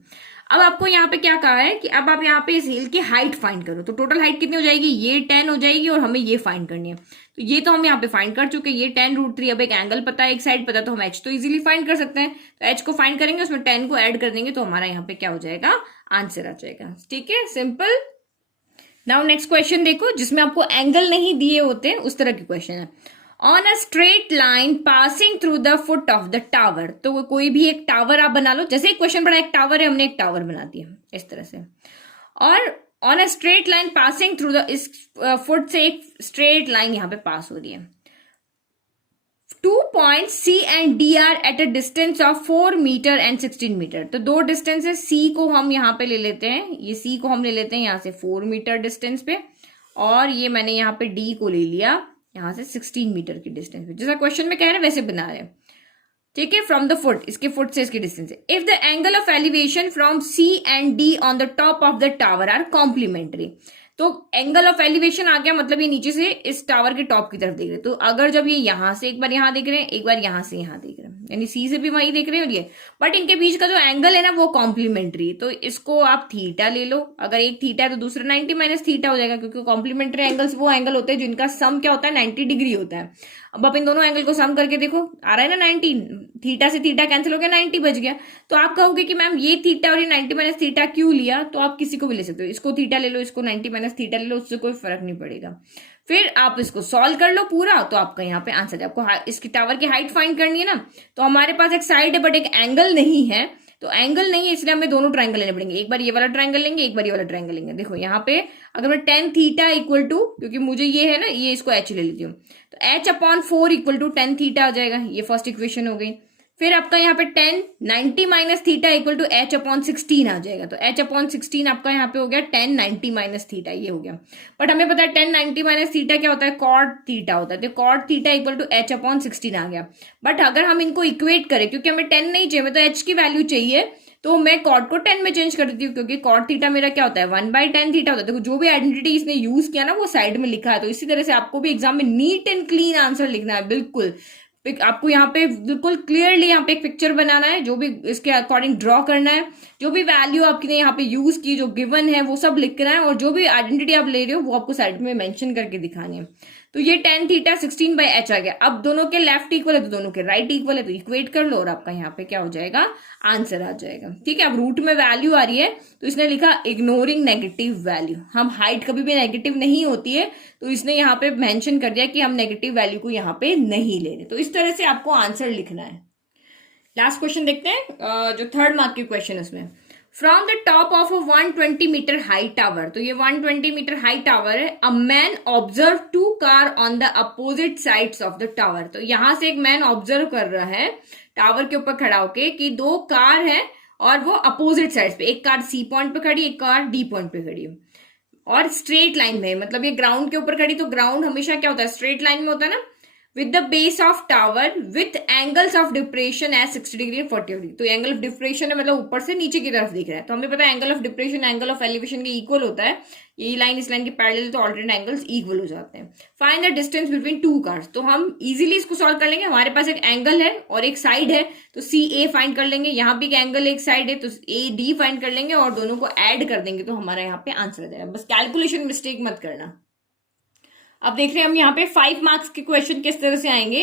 अब आपको यहाँ पे क्या कहा है कि अब आप यहाँ पे इस हील की हाइट फाइंड करो। तो टोटल हाइट कितनी हो जाएगी, ये 10 हो जाएगी, और हमें ये फाइंड करनी है। तो ये तो हम यहाँ पे फाइंड कर चुके हैं, ये 10√3। अब एक एंगल पता है, एक साइड पता है, तो हम h तो इजीली फाइंड कर सकते हैं। तो h को फाइंड करेंगे, उसमें 10 को ऐड कर देंगे, तो हमारा यहाँ पे क्या हो जाएगा, आंसर आ जाएगा। ठीक है, सिंपल। नाउ नेक्स्ट क्वेश्चन देखो, जिसमें आपको एंगल नहीं दिए होते, उस तरह के क्वेश्चन है। On a straight line passing through the foot of the tower. तो कोई भी एक टावर आप बना लो, जैसे एक क्वेश्चन पढ़ा एक टावर है, हमने एक टावर बना दिया इस तरह से, और on a straight line passing through the, इस फुट से एक स्ट्रेट लाइन यहां पे पास हो रही है। 2 points C and D are at a distance of 4 metre and 16 metre. तो दो डिस्टेंसेस C को हम यहाँ पे ले लेते हैं, ये C को हम ले लेते हैं यहाँ से 4 मीटर डिस्टेंस पे, और ये मैंने यहाँ पे D को ले लिया यहाँ से 16 मीटर की डिस्टेंस पे, जैसा क्वेश्चन में कह रहे हैं वैसे बना रहे हैं। ठीक है, फ्रॉम द फुट, इसके फुट से इसकी डिस्टेंस है। If the angle of elevation from C and D on the top of the tower are complementary. तो एंगल ऑफ एलिवेशन आ गया, मतलब ये नीचे से इस टावर के टॉप की तरफ देख रहे हैं। तो अगर जब ये यहां से एक बार यहां देख रहे हैं, एक बार यहां से यहां देख रहे हैं, यानी सी से भी वहीं देख रहे हैं, और ये, बट इनके बीच का जो एंगल है ना वो कॉम्प्लीमेंट्री, तो इसको आप थीटा ले लो। अगर एक थीटा है तो दूसरा 90 माइनस थीटा हो जाएगा, क्योंकि कॉम्प्लीमेंट्री एंगल्स वो एंगल होते हैं जिनका सम क्या होता है 90 डिग्री होता है। अब आप इन दोनों एंगल को सम करके देखो, आ रहा है ना 90, थीटा से थीटा कैंसिल हो गया, 90 बच गया। तो आप कहोगे कि मैम ये थीटा और ये 90 माइनस थीटा क्यों लिया, तो आप किसी को भी ले सकते हो, इसको थीटा ले लो, इसको 90 माइनस थीटा ले लो, उससे कोई फर्क नहीं पड़ेगा। फिर आप इसको सॉल्व कर लो पूरा, तो आपका यहाँ पे आंसर है। आपको इसकी टावर की हाइट फाइंड करनी है ना, तो हमारे पास एक साइड है बट एक एंगल नहीं है, तो एंगल नहीं है इसलिए हमें दोनों ट्रायंगल लेने पड़ेंगे। एक बार ये वाला ट्रायंगल लेंगे, एक बार ये वाला ट्रायंगल लेंगे। देखो यहाँ पे अगर मैं टेन थीटा इक्वल टू, क्योंकि मुझे ये है ना, ये इसको एच ले लेती हूँ, तो H upon 4 equal to 10 theta आ जाएगा। ये फर्स्ट इक्वेशन हो गई। फिर आपका यहाँ पे 10 90 minus theta equal to H upon 16 आ जाएगा। तो एच अपॉन 16 आपका यहाँ पे हो गया 10 90 माइनस थीटा, ये हो गया। बट हमें पता है 10 90 माइनस थीटा क्या होता है, कॉट थीटा होता है। तो cot theta equal to H upon 16 आ गया। बट अगर हम इनको इक्वेट करें, क्योंकि हमें 10 नहीं चाहिए, हमें तो एच की वैल्यू चाहिए, तो मैं कॉट को 10 में चेंज कर देती हूँ, क्योंकि कॉट थीटा मेरा क्या होता है 1/10 थीटा होता है। देखो जो भी आइडेंटिटी इसने यूज किया ना वो साइड में लिखा है। तो इसी तरह से आपको भी एग्जाम में नीट एंड क्लीन आंसर लिखना है। बिल्कुल आपको यहाँ पे बिल्कुल क्लियरली यहाँ पे एक पिक्चर बनाना है, जो भी इसके अकॉर्डिंग ड्रॉ करना है, जो भी वैल्यू आपने यहाँ पे यूज की, जो गिवन है वो सब लिखना है, और जो भी आइडेंटिटी आप ले रहे हो वो आपको साइड में मेंशन करके दिखानी है। तो ये 10 थीटा 16 बाई एच आ गया। अब दोनों के लेफ्ट इक्वल है तो दोनों के राइट इक्वल है, तो इक्वेट कर लो और आपका यहाँ पे क्या हो जाएगा, आंसर आ जाएगा। ठीक है, अब रूट में वैल्यू आ रही है तो इसने लिखा इग्नोरिंग नेगेटिव वैल्यू। हम हाइट कभी भी नेगेटिव नहीं होती है, तो इसने यहाँ पे मेंशन कर दिया कि हम नेगेटिव वैल्यू को यहाँ पे नहीं ले रहे। तो इस तरह से आपको आंसर लिखना है। लास्ट क्वेश्चन देखते हैं, जो 3rd मार्क की क्वेश्चन है उसमें, from the top of a 120 metre high tower. तो ये 120 मीटर हाई टावर है। A man observe 2 car on the opposite sides of the tower. तो यहां से एक मैन ऑब्जर्व कर रहा है टावर के ऊपर खड़ा होके कि 2 कार है और वो अपोजिट साइड्स पे, एक कार सी पॉइंट पे खड़ी, एक कार डी पॉइंट पे खड़ी है, और स्ट्रेट लाइन में, मतलब ये ग्राउंड के ऊपर खड़ी। तो ग्राउंड हमेशा क्या होता है, स्ट्रेट लाइन में होता है ना, with the base of tower with angles of depression as 60 degree and 40 degree. तो एंगल ऑफ डिप्रेशन है, मतलब ऊपर से नीचे की तरफ दिख रहा है। तो हमें पता है angle of depression angle of elevation के इक्वल होता है। ये लाइन इस लाइन के पैरेलल, तो ऑल्टरनेट एंगल्स इक्वल हो जाते हैं। Find the distance between 2 cars. तो हम इजीली इसको सॉल्व कर लेंगे। हमारे पास एक एंगल है और एक साइड है, तो सी ए फाइंड कर लेंगे। यहाँ भी एक एंगल एक साइड है, तो ए डी फाइंड कर लेंगे और दोनों को ऐड कर देंगे, तो हमारा यहाँ पे आंसर आ जाएगा। बस कैलकुलेशन मिस्टेक मत करना। अब देख रहे हैं हम यहाँ पे 5 मार्क्स के क्वेश्चन किस तरह से आएंगे।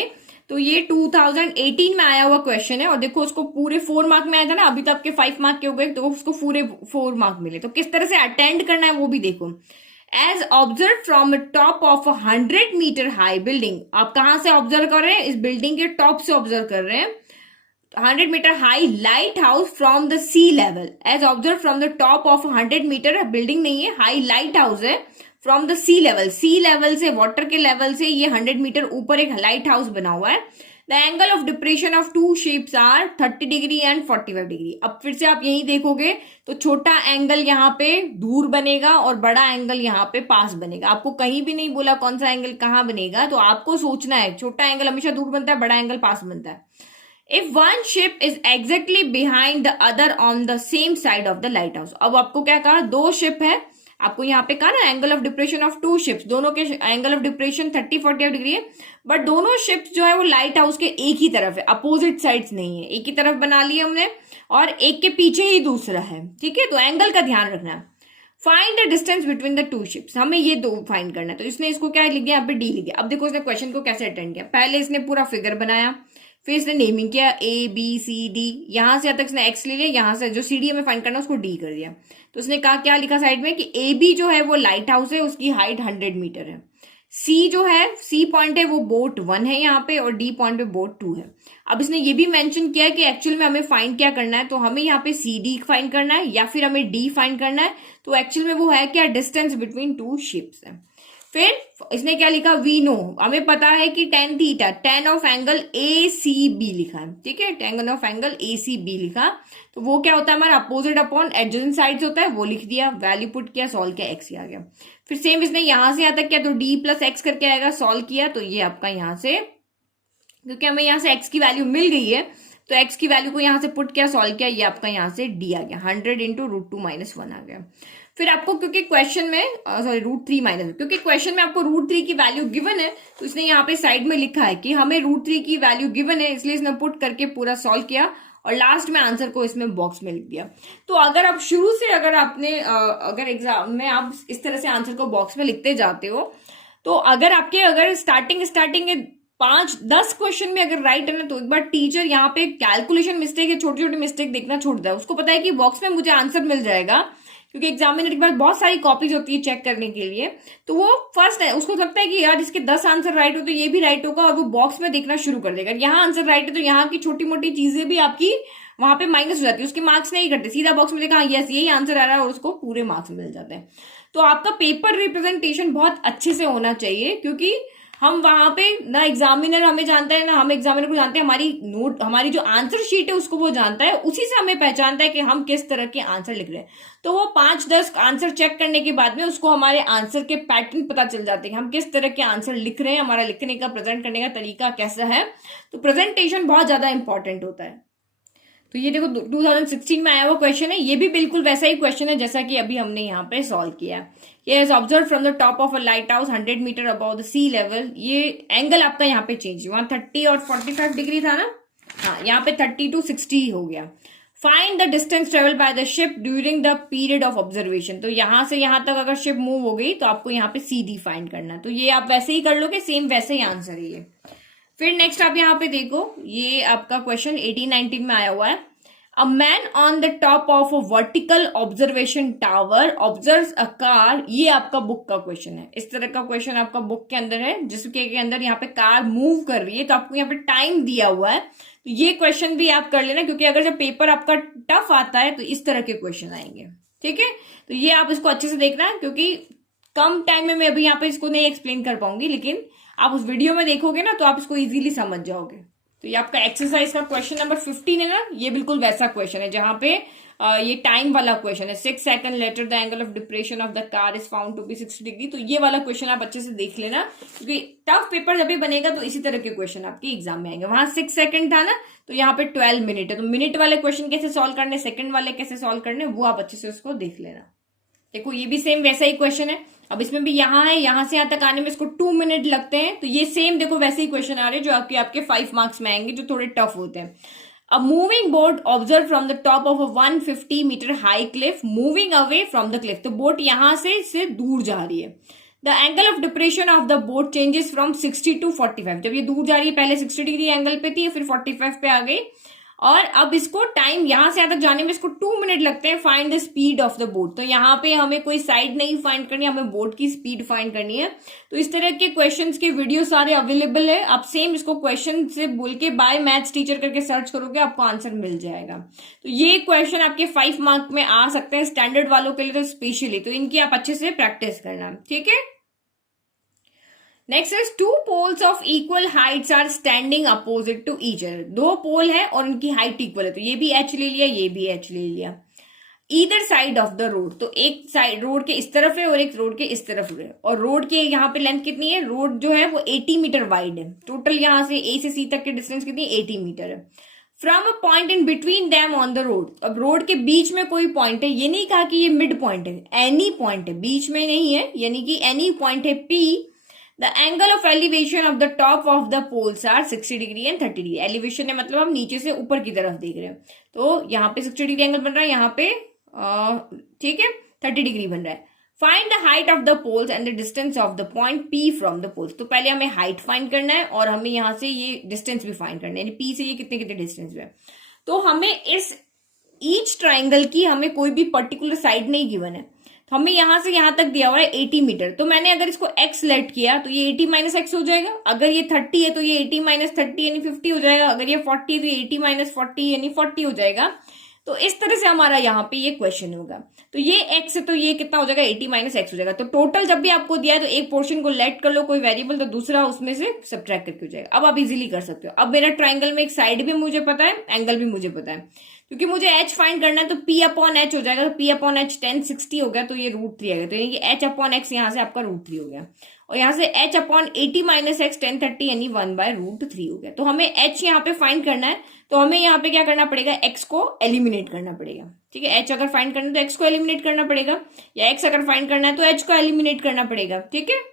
तो ये 2018 में आया हुआ क्वेश्चन है, और देखो उसको पूरे 4 मार्क में आया था ना, अभी तक के 5 मार्क के हो गए, तो उसको पूरे 4 मार्क मिले। तो किस तरह से अटेंड करना है वो भी देखो। As observe from top of 100 metre high building. आप कहां से ऑब्जर्व कर रहे हैं, इस बिल्डिंग के टॉप से ऑब्जर्व कर रहे हैं। 100 metre high light house from the sea level. As observe from the top of 100 metre, building नहीं है, हाई लाइट हाउस है, from the sea level, sea level से, वाटर के लेवल से ये 100 मीटर ऊपर एक लाइट हाउस बना हुआ है। The angle of depression of 2 ships are 30 degree and 45 degree. अब फिर से आप यही देखोगे तो छोटा एंगल यहाँ पे दूर बनेगा और बड़ा एंगल यहाँ पे पास बनेगा। आपको कहीं भी नहीं बोला कौन सा एंगल कहाँ बनेगा, तो आपको सोचना है छोटा एंगल हमेशा दूर बनता है, बड़ा एंगल पास बनता है। If one ship is exactly behind the other on the same side of the light house. अब आपको क्या कहा, 2 शिप है, आपको यहाँ पे कहा ना angle of depression of 2 ships, दोनों के एंगल ऑफ डिप्रेशन 30-45 डिग्री है, बट दोनों शिप्स जो है वो लाइट हाउस के एक ही तरफ है, अपोजिट साइड्स नहीं है। एक ही तरफ बना लिया हमने और एक के पीछे ही दूसरा है। ठीक है, तो एंगल का ध्यान रखना है। Find the distance between the 2 ships, हमें ये 2 फाइंड करना है। तो इसने इसको क्या लिख दिया, यहाँ पे डी लिख दिया। अब देखो इसने क्वेश्चन को कैसे अटेंड किया। पहले इसने पूरा फिगर बनाया, फिर इसने नेमिंग किया A B C D, यहां से तक इसने एक्स ले लिया, यहां से जो CD हमें फाइंड करना उसको D कर दिया। तो उसने कहा क्या लिखा साइड में कि AB जो है वो लाइट हाउस है, उसकी हाइट 100 मीटर है। सी जो है, सी पॉइंट है वो बोट 1 है यहाँ पे, और डी पॉइंट पे बोट 2 है। अब इसने ये भी मेंशन किया है कि एक्चुअल में हमें फाइंड क्या करना है, तो हमें यहाँ पे सी डी फाइंड करना है या फिर हमें डी फाइंड करना है। तो एक्चुअल में वो है क्या, डिस्टेंस बिटवीन टू शिप्स है। फिर इसने क्या लिखा, वी नो, हमें पता है कि tan theta, tan of angle A C B लिखा है, ठीक है, tan of angle A C B लिखा, तो वो क्या होता है हमारा अपोजिट अपॉन एडजेसेंट साइड्स होता है, वो लिख दिया, वैल्यू पुट किया, सॉल्व किया, एक्स आ गया। फिर सेम इसने यहां से यहां तक किया, तो डी प्लस एक्स करके आएगा, सॉल्व किया, तो ये आपका यहां से, क्योंकि हमें यहां से एक्स की वैल्यू मिल गई है, तो एक्स की वैल्यू को यहां से पुट किया, सॉल्व किया, ये आपका यहां से डी आ गया, 100 इंटू √2 - 1 आ गया। फिर आपको क्योंकि क्वेश्चन में सॉरी √3 - क्योंकि क्वेश्चन में आपको √3 की वैल्यू गिवन है, तो इसने यहाँ पे साइड में लिखा है कि हमें √3 की वैल्यू गिवन है, इसलिए इसने पुट करके पूरा सॉल्व किया और लास्ट में आंसर को इसमें बॉक्स में लिख दिया। तो अगर आप शुरू से अगर आपने अगर एग्जाम में आप इस तरह से आंसर को बॉक्स में लिखते जाते हो, तो अगर स्टार्टिंग के 5-10 क्वेश्चन में अगर राइट है ना, तो एक बार टीचर यहाँ पे कैलकुलेशन मिस्टेक या छोटी छोटी मिस्टेक देखना छोड़ता है। उसको पता है कि बॉक्स में मुझे आंसर मिल जाएगा, क्योंकि एग्जामिनर के पास बहुत सारी कॉपीज होती है चेक करने के लिए, तो वो फर्स्ट है, उसको लगता है कि यार इसके 10 आंसर राइट हो तो ये भी राइट होगा, और वो बॉक्स में देखना शुरू कर देगा। यहाँ आंसर राइट है तो यहाँ की छोटी मोटी चीजें भी आपकी वहां पे माइनस हो जाती है, उसके मार्क्स नहीं घटते, सीधा बॉक्स में देखा हाँ यस यही आंसर आ रहा है, और उसको पूरे मार्क्स मिल जाते हैं। तो आपका पेपर रिप्रेजेंटेशन बहुत अच्छे से होना चाहिए, क्योंकि हम वहां पे ना एग्जामिनर हमें जानता है ना हम एग्जामिनर को जानते हैं, हमारी जो आंसर शीट है उसको वो जानता है, उसी से हमें पहचानता है कि हम किस तरह के आंसर लिख रहे हैं। तो वो 5-10 आंसर चेक करने के बाद में उसको हमारे आंसर के पैटर्न पता चल जाते हैं, हम किस तरह के आंसर लिख रहे हैं, हमारा लिखने का प्रेजेंट करने का तरीका कैसा है। तो प्रेजेंटेशन बहुत ज्यादा इंपॉर्टेंट होता है। तो ये देखो 2016 में आया हुआ क्वेश्चन है, ये भी बिल्कुल वैसा ही क्वेश्चन है जैसा कि अभी हमने यहाँ पे सॉल्व किया है। ये is observe from the top of a light house 100 metre above the sea level. ये एंगल आपका यहाँ पे चेंज, वहां 30 और 45 डिग्री था ना, हाँ यहाँ पे 30 to 60 हो गया। Find the distance travel by the ship during the period of observation. तो यहां से यहां तक अगर शिप मूव हो गई तो आपको यहाँ पे सी डी फाइंड करना है। तो ये आप वैसे ही कर लोगे, सेम वैसे ही आंसर है ये। फिर नेक्स्ट आप यहाँ पे देखो, ये आपका क्वेश्चन 18-19 में आया हुआ है। A man on the top of a vertical observation tower observes a car। ये आपका बुक का क्वेश्चन है, इस तरह का क्वेश्चन आपका बुक के अंदर है, जिसके के अंदर यहाँ पे कार मूव कर रही है, तो आपको यहाँ पे टाइम दिया हुआ है। तो ये क्वेश्चन भी आप कर लेना, क्योंकि अगर जब पेपर आपका टफ आता है तो इस तरह के क्वेश्चन आएंगे, ठीक है। तो ये आप इसको अच्छे से देखना, क्योंकि कम टाइम में मैं अभी यहाँ पे इसको नहीं एक्सप्लेन कर पाऊंगी, लेकिन आप उस वीडियो में देखोगे ना तो आप इसको इजीली समझ जाओगे। तो ये आपका एक्सरसाइज का क्वेश्चन नंबर 15 है ना, ये बिल्कुल वैसा क्वेश्चन है जहां पे ये टाइम वाला क्वेश्चन है। 6 second later the angle of depression of the car is found to be 60 degree. तो ये वाला क्वेश्चन आप अच्छे से देख लेना, क्योंकि टफ पेपर जब भी बनेगा तो इसी तरह के क्वेश्चन आपके एग्जाम में आएंगे। वहां 6 सेकंड था ना, तो यहाँ पे 12 मिनट है, तो मिनट वाले क्वेश्चन कैसे सॉल्व करने, सेकंड वाले कैसे सॉल्व करने, वो आप अच्छे से उसको देख लेना। देखो ये भी सेम वैसा ही क्वेश्चन है, अब इसमें भी यहाँ है, यहाँ से यहाँ तक आने में इसको 2 मिनट लगते हैं। तो ये सेम देखो वैसे ही क्वेश्चन आ रहे हैं जो आपके 5 मार्क्स में आएंगे, जो थोड़े टफ होते हैं। A moving boat observe from the top of a 150 metre high Cliff moving away from the Cliff. तो बोट यहां से दूर जा रही है। The angle of depression of the boat changes from 60 to 45। जब ये दूर जा रही है, पहले 60 डिग्री एंगल पे थी, फिर 45 पे आ गई, और अब इसको टाइम यहां से यहां तक जाने में इसको 2 मिनट लगते हैं। Find the speed of the boat. तो यहाँ पे हमें कोई साइड नहीं फाइंड करनी, हमें बोट की स्पीड फाइंड करनी है। तो इस तरह के क्वेश्चंस के वीडियो सारे अवेलेबल है, आप सेम इसको क्वेश्चन से बोल के बाय मैथ्स टीचर करके सर्च करोगे, आपको आंसर मिल जाएगा। तो ये क्वेश्चन आपके 5 मार्क में आ सकते हैं, स्टैंडर्ड वालों के लिए तो स्पेशली, तो इनकी आप अच्छे से प्रैक्टिस करना, ठीक है। Next is 2 poles of equal heights are standing opposite to each other. 2 pole है और उनकी हाइट इक्वल है, तो ये भी एच ले लिया, ये भी एच ले लिया। Either side of the road, तो एक साइड रोड के इस तरफ है और एक रोड के इस तरफ है, और रोड के यहाँ पे लेंथ कितनी है, रोड जो है वो 80 मीटर वाइड है। टोटल यहाँ से ए से सी तक के डिस्टेंस कितनी, 80 मीटर है। From a point in between them on the road. अब रोड के बीच में कोई पॉइंट है, ये नहीं कहा कि ये मिड पॉइंट है, एनी पॉइंट है, बीच में नहीं है, यानी कि एनी पॉइंट है P. The angle of elevation of the top of the poles are 60 degree and 30 degree. Elevation है मतलब हम नीचे से ऊपर की तरफ देख रहे हैं, तो यहाँ पे 60 डिग्री एंगल बन रहा है, यहाँ पे ठीक है 30 डिग्री बन रहा है। Find the height of the poles and the distance of the point P from the poles. तो पहले हमें हाइट फाइंड करना है और हमें यहाँ से ये डिस्टेंस भी फाइंड करना है, यानी पी से ये कितने कितने डिस्टेंस है। तो हमें इस ईच ट्राइंगल की हमें कोई भी पर्टिकुलर साइड नहीं गिवन है, तो हमें यहां से यहां तक दिया हुआ है 80 मीटर, तो मैंने अगर इसको x लेट किया तो ये 80 माइनस एक्स हो जाएगा। अगर ये 30 है तो ये 80 माइनस 30 यानी 50 हो जाएगा। अगर ये 40 है तो ये 80 माइनस 40 यानी 40 हो जाएगा। तो इस तरह से हमारा यहाँ पे ये क्वेश्चन होगा। तो ये x है तो ये कितना हो जाएगा, 80 माइनस एक्स हो जाएगा। तो टोटल जब भी आपको दिया है तो एक पोर्शन को लेट कर लो कोई वेरिएबल, तो दूसरा उसमें से सब्ट्रैक्ट करके हो जाएगा। अब आप इजीली कर सकते हो। अब मेरा ट्राइंगल में एक साइड भी मुझे पता है, एंगल भी मुझे पता है, क्योंकि मुझे h फाइंड करना है तो p अपॉन h हो जाएगा। तो p अपॉन h 1060 हो गया, तो ये √3 आएगा। तो यानी कि h अपॉन x यहाँ से आपका √3 हो गया, और यहाँ से h अपॉन 80 माइनस एक्स 1030 यानी 1/√3 हो गया। तो हमें h यहाँ पे फाइंड करना है, तो हमें यहाँ पे क्या करना पड़ेगा, x को एलिमिनेट करना पड़ेगा। ठीक है, h अगर फाइंड करना है तो x को एलिमिनेट करना पड़ेगा, या x अगर फाइंड करना है तो h को एलिमिनेट करना पड़ेगा। ठीक है,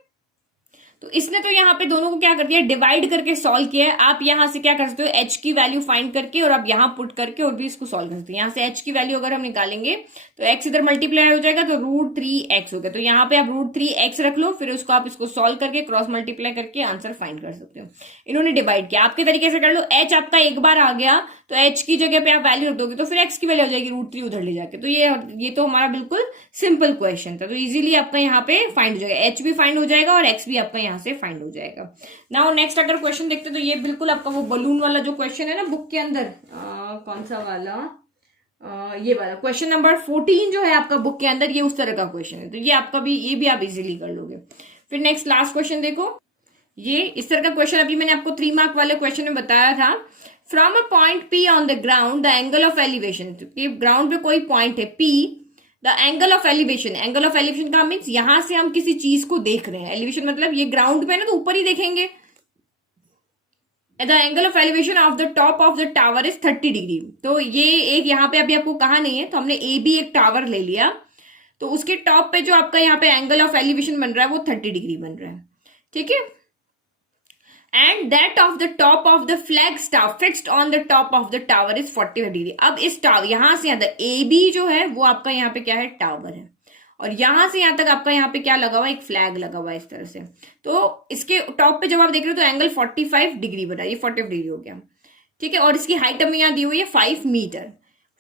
तो इसने तो यहाँ पे दोनों को क्या कर दिया, डिवाइड करके सॉल्व किया है। आप यहाँ से क्या कर सकते हो, h की वैल्यू फाइंड करके और आप यहाँ पुट करके और भी इसको सॉल्व कर सकते हो। यहाँ से h की वैल्यू अगर हम निकालेंगे तो x इधर मल्टीप्लाई हो जाएगा, तो √3x हो गया। तो यहाँ पे आप √3x रख लो, फिर उसको आप इसको सॉल्व करके क्रॉस मल्टीप्लाई करके आंसर फाइंड कर सकते हो। इन्होंने डिवाइड किया, आपके तरीके से कर लो। h आपका एक बार आ गया तो h की जगह पे आप वैल्यू रख दोगे तो फिर x की वैल्यू हो जाएगी √3 उधर ले जाके। तो ये तो हमारा बिल्कुल सिंपल क्वेश्चन था। तो इजीली आपका यहाँ पे फाइंड हो जाएगा, h भी फाइंड हो जाएगा और x भी आपका यहाँ से फाइंड हो जाएगा। नाउ नेक्स्ट अगर क्वेश्चन देखते तो ये बिल्कुल आपका वो बलून वाला जो क्वेश्चन है ना बुक के अंदर, कौन सा वाला, ये वाला क्वेश्चन नंबर 14 जो है आपका बुक के अंदर, ये उस तरह का क्वेश्चन है। तो ये आपका भी, ये भी आप इजीली कर लोगे। फिर नेक्स्ट लास्ट क्वेश्चन देखो, ये इस तरह का क्वेश्चन अभी मैंने आपको 3 मार्क वाले क्वेश्चन में बताया था। From a point P on the ground the angle of elevation, ground पे कोई पॉइंट है P, the angle of elevation, angle of elevation का मीन्स यहां से हम किसी चीज को देख रहे हैं। एलिवेशन मतलब ये ग्राउंड पे ना तो ऊपर ही देखेंगे। The angle of elevation of the top of the tower is 30 degree. तो ये एक यहाँ पे अभी आपको कहा नहीं है, तो हमने ए बी एक टावर ले लिया, तो उसके टॉप पे जो आपका यहाँ पे एंगल ऑफ एलिवेशन बन रहा है वो 30 डिग्री बन रहा है। ठीक है, and that of the top of the flag staff fixed on the top of the tower is 45 degree. अब इस टावर यहां से यहां तक ए बी जो है वो आपका यहाँ पे क्या है, टावर है, और यहां से यहां तक आपका यहाँ पे क्या लगा हुआ है, एक फ्लैग लगा हुआ है इस तरह से। तो इसके टॉप पे जब आप देख रहे हो तो एंगल 45 डिग्री बना, ये 45 डिग्री हो गया। ठीक है, और इसकी हाइट हमें यहाँ दी हुई है 5 metre.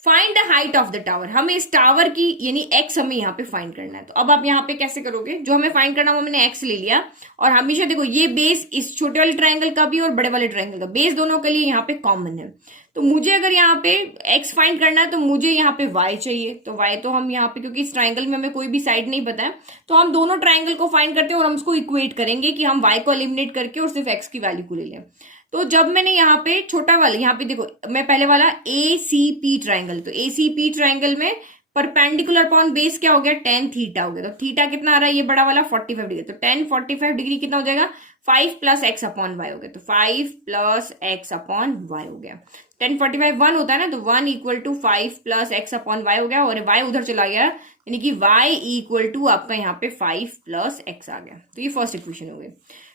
Find the height of the tower, हमें इस टावर की यानी x हमें यहाँ पे फाइंड करना है। तो अब आप यहाँ पे कैसे करोगे, जो हमें फाइंड करना वो मैंने x ले लिया, और हमेशा देखो ये बेस इस छोटे वाले ट्रायंगल का भी और बड़े वाले ट्रायंगल का बेस दोनों के लिए यहाँ पे कॉमन है। तो मुझे अगर यहाँ पे x फाइंड करना है तो मुझे यहाँ पे y चाहिए। तो y तो हम यहाँ पे, क्योंकि इस ट्रायंगल में हमें कोई भी साइड नहीं पता है, तो हम दोनों ट्रायंगल को फाइंड करते हैं और हम उसको इक्वेट करेंगे कि हम y को एलिमिनेट करके और सिर्फ x की वैल्यू को ले लें। तो जब मैंने यहाँ पे छोटा वाला, यहाँ पे देखो मैं पहले वाला ACP ट्राइंगल, तो ACP ट्राइंगल में परपेंडिकुलर अपॉन बेस क्या हो गया, tan थीटा हो गया। तो थीटा कितना आ रहा है, ये बड़ा वाला 45 डिग्री, तो tan 45 डिग्री कितना हो जाएगा, 5 + x अपॉन y हो गया। तो 5 + x अपॉन y हो गया। tan 45 1 होता है ना, तो 1 = 5 + x अपॉन y हो गया, और y उधर चला गया, यानी कि y = आपका यहाँ पे 5 + x आ गया। तो ये फर्स्ट इक्वेशन हो गई।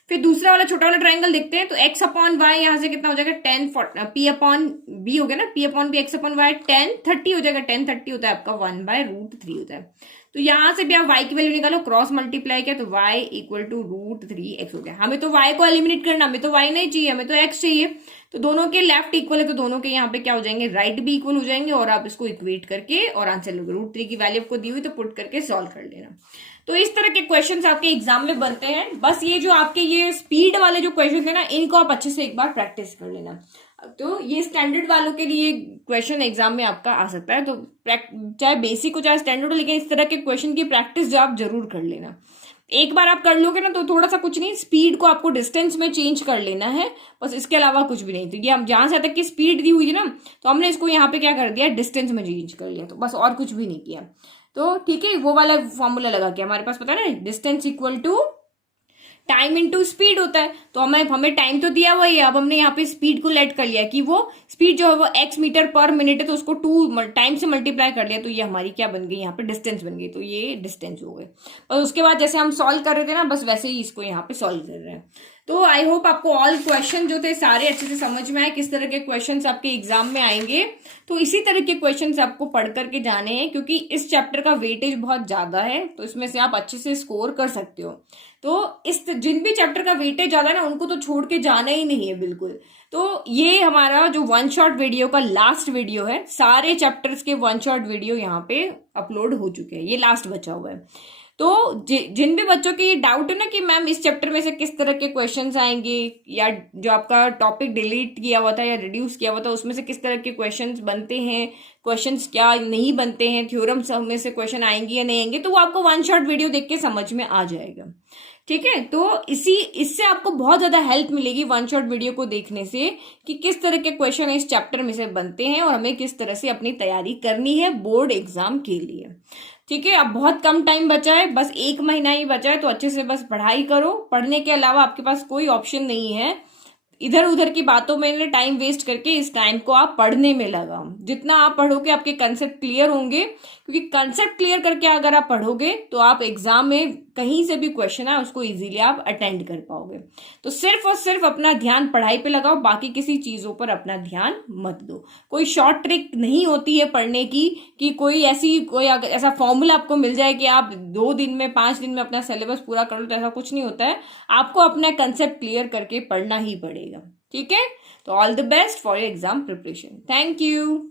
फिर दूसरा वाला छोटा वाला ट्राइंगल देखते हैं, तो x अपॉन y यहाँ से कितना हो जाएगा, p अपॉन b हो गया ना, p upon b x upon y tan 30 हो जाएगा। tan 30 होता है आपका 1/√3 होता है। तो यहां से भी आप y की वैल्यू निकालो, क्रॉस मल्टीप्लाई किया तो y = √3x हो गया। हमें तो y को एलिमिनेट करना, हमें तो y नहीं चाहिए, हमें तो x चाहिए। तो दोनों के लेफ्ट इक्वल है, तो दोनों के यहाँ पे क्या हो जाएंगे, राइट भी इक्वल हो जाएंगे, और आप इसको इक्वेट करके और आंसर लोगे। √3 की वैल्यू आपको दी हुई तो पुट करके सॉल्व कर लेना। तो इस तरह के क्वेश्चंस आपके एग्जाम में बनते हैं। बस ये जो आपके ये स्पीड वाले जो क्वेश्चन है ना, इनको आप अच्छे से एक बार प्रैक्टिस कर लेना। तो ये स्टैंडर्ड वालों के लिए क्वेश्चन एग्जाम में आपका आ सकता है, तो चाहे बेसिक हो चाहे स्टैंडर्ड हो, लेकिन इस तरह के क्वेश्चन की प्रैक्टिस जो आप जरूर कर लेना। एक बार आप कर लोगे ना तो थोड़ा सा कुछ नहीं, स्पीड को आपको डिस्टेंस में चेंज कर लेना है, बस इसके अलावा कुछ भी नहीं। तो ये हम जहां से तक की स्पीड दी हुई है ना, तो हमने इसको यहाँ पे क्या कर दिया, डिस्टेंस में चेंज कर लिया, तो बस और कुछ भी नहीं किया। तो ठीक है, वो वाला फॉर्मूला लगा के हमारे पास पता है ना, डिस्टेंस = टाइम इनटू स्पीड होता है। तो हमें टाइम तो दिया हुआ ही है, अब हमने यहाँ पे स्पीड को लेट कर लिया कि वो स्पीड जो है वो x मीटर पर मिनट है, तो उसको 2 टाइम से मल्टीप्लाई कर लिया, तो ये हमारी क्या बन गई, यहाँ पे डिस्टेंस बन गई। तो ये डिस्टेंस हो गए, और उसके बाद जैसे हम सॉल्व कर रहे थे ना, बस वैसे ही इसको यहाँ पे सॉल्व कर रहे हैं। तो आई होप आपको ऑल क्वेश्चन जो थे सारे अच्छे से समझ में आए, किस तरह के क्वेश्चंस आपके एग्जाम में आएंगे। तो इसी तरह के क्वेश्चंस आपको पढ़ करके जाने हैं, क्योंकि इस चैप्टर का वेटेज बहुत ज्यादा है, तो इसमें से आप अच्छे से स्कोर कर सकते हो। तो इस जिन भी चैप्टर का वेटेज ज्यादा है ना, उनको तो छोड़ के जाना ही नहीं है बिल्कुल। तो ये हमारा जो वन शॉट वीडियो का लास्ट वीडियो है, सारे चैप्टर्स के वन शॉट वीडियो यहाँ पे अपलोड हो चुके हैं, ये लास्ट बचा हुआ है। तो जिन भी बच्चों के ये डाउट है ना कि मैम इस चैप्टर में से किस तरह के क्वेश्चंस आएंगे, या जो आपका टॉपिक डिलीट किया हुआ था या रिड्यूस किया हुआ था उसमें से किस तरह के क्वेश्चंस बनते हैं, क्वेश्चंस क्या नहीं बनते हैं, थ्योरम्स में से क्वेश्चन आएंगे या नहीं आएंगे, तो वो आपको वन शॉट वीडियो देख के समझ में आ जाएगा। ठीक है, तो इससे आपको बहुत ज्यादा हेल्प मिलेगी वन शॉट वीडियो को देखने से, कि किस तरह के क्वेश्चन इस चैप्टर में से बनते हैं और हमें किस तरह से अपनी तैयारी करनी है बोर्ड एग्जाम के लिए। ठीक है, अब बहुत कम टाइम बचा है, बस 1 महीना ही बचा है, तो अच्छे से बस पढ़ाई करो। पढ़ने के अलावा आपके पास कोई ऑप्शन नहीं है। इधर उधर की बातों में टाइम वेस्ट करके इस टाइम को आप पढ़ने में लगाओ। जितना आप पढ़ोगे आपके कंसेप्ट क्लियर होंगे, क्योंकि कंसेप्ट क्लियर करके अगर आप पढ़ोगे तो आप एग्जाम में कहीं से भी क्वेश्चन है उसको इजीली आप अटेंड कर पाओगे। तो सिर्फ और सिर्फ अपना ध्यान पढ़ाई पे लगाओ, बाकी किसी चीजों पर अपना ध्यान मत दो। कोई शॉर्ट ट्रिक नहीं होती है पढ़ने की, कि कोई ऐसा फॉर्मूला आपको मिल जाए कि आप 2 दिन में 5 दिन में अपना सिलेबस पूरा कर लो, तो ऐसा कुछ नहीं होता है। आपको अपना कंसेप्ट क्लियर करके पढ़ना ही पड़ेगा। ठीक है, तो all the best for your exam preparation. Thank you.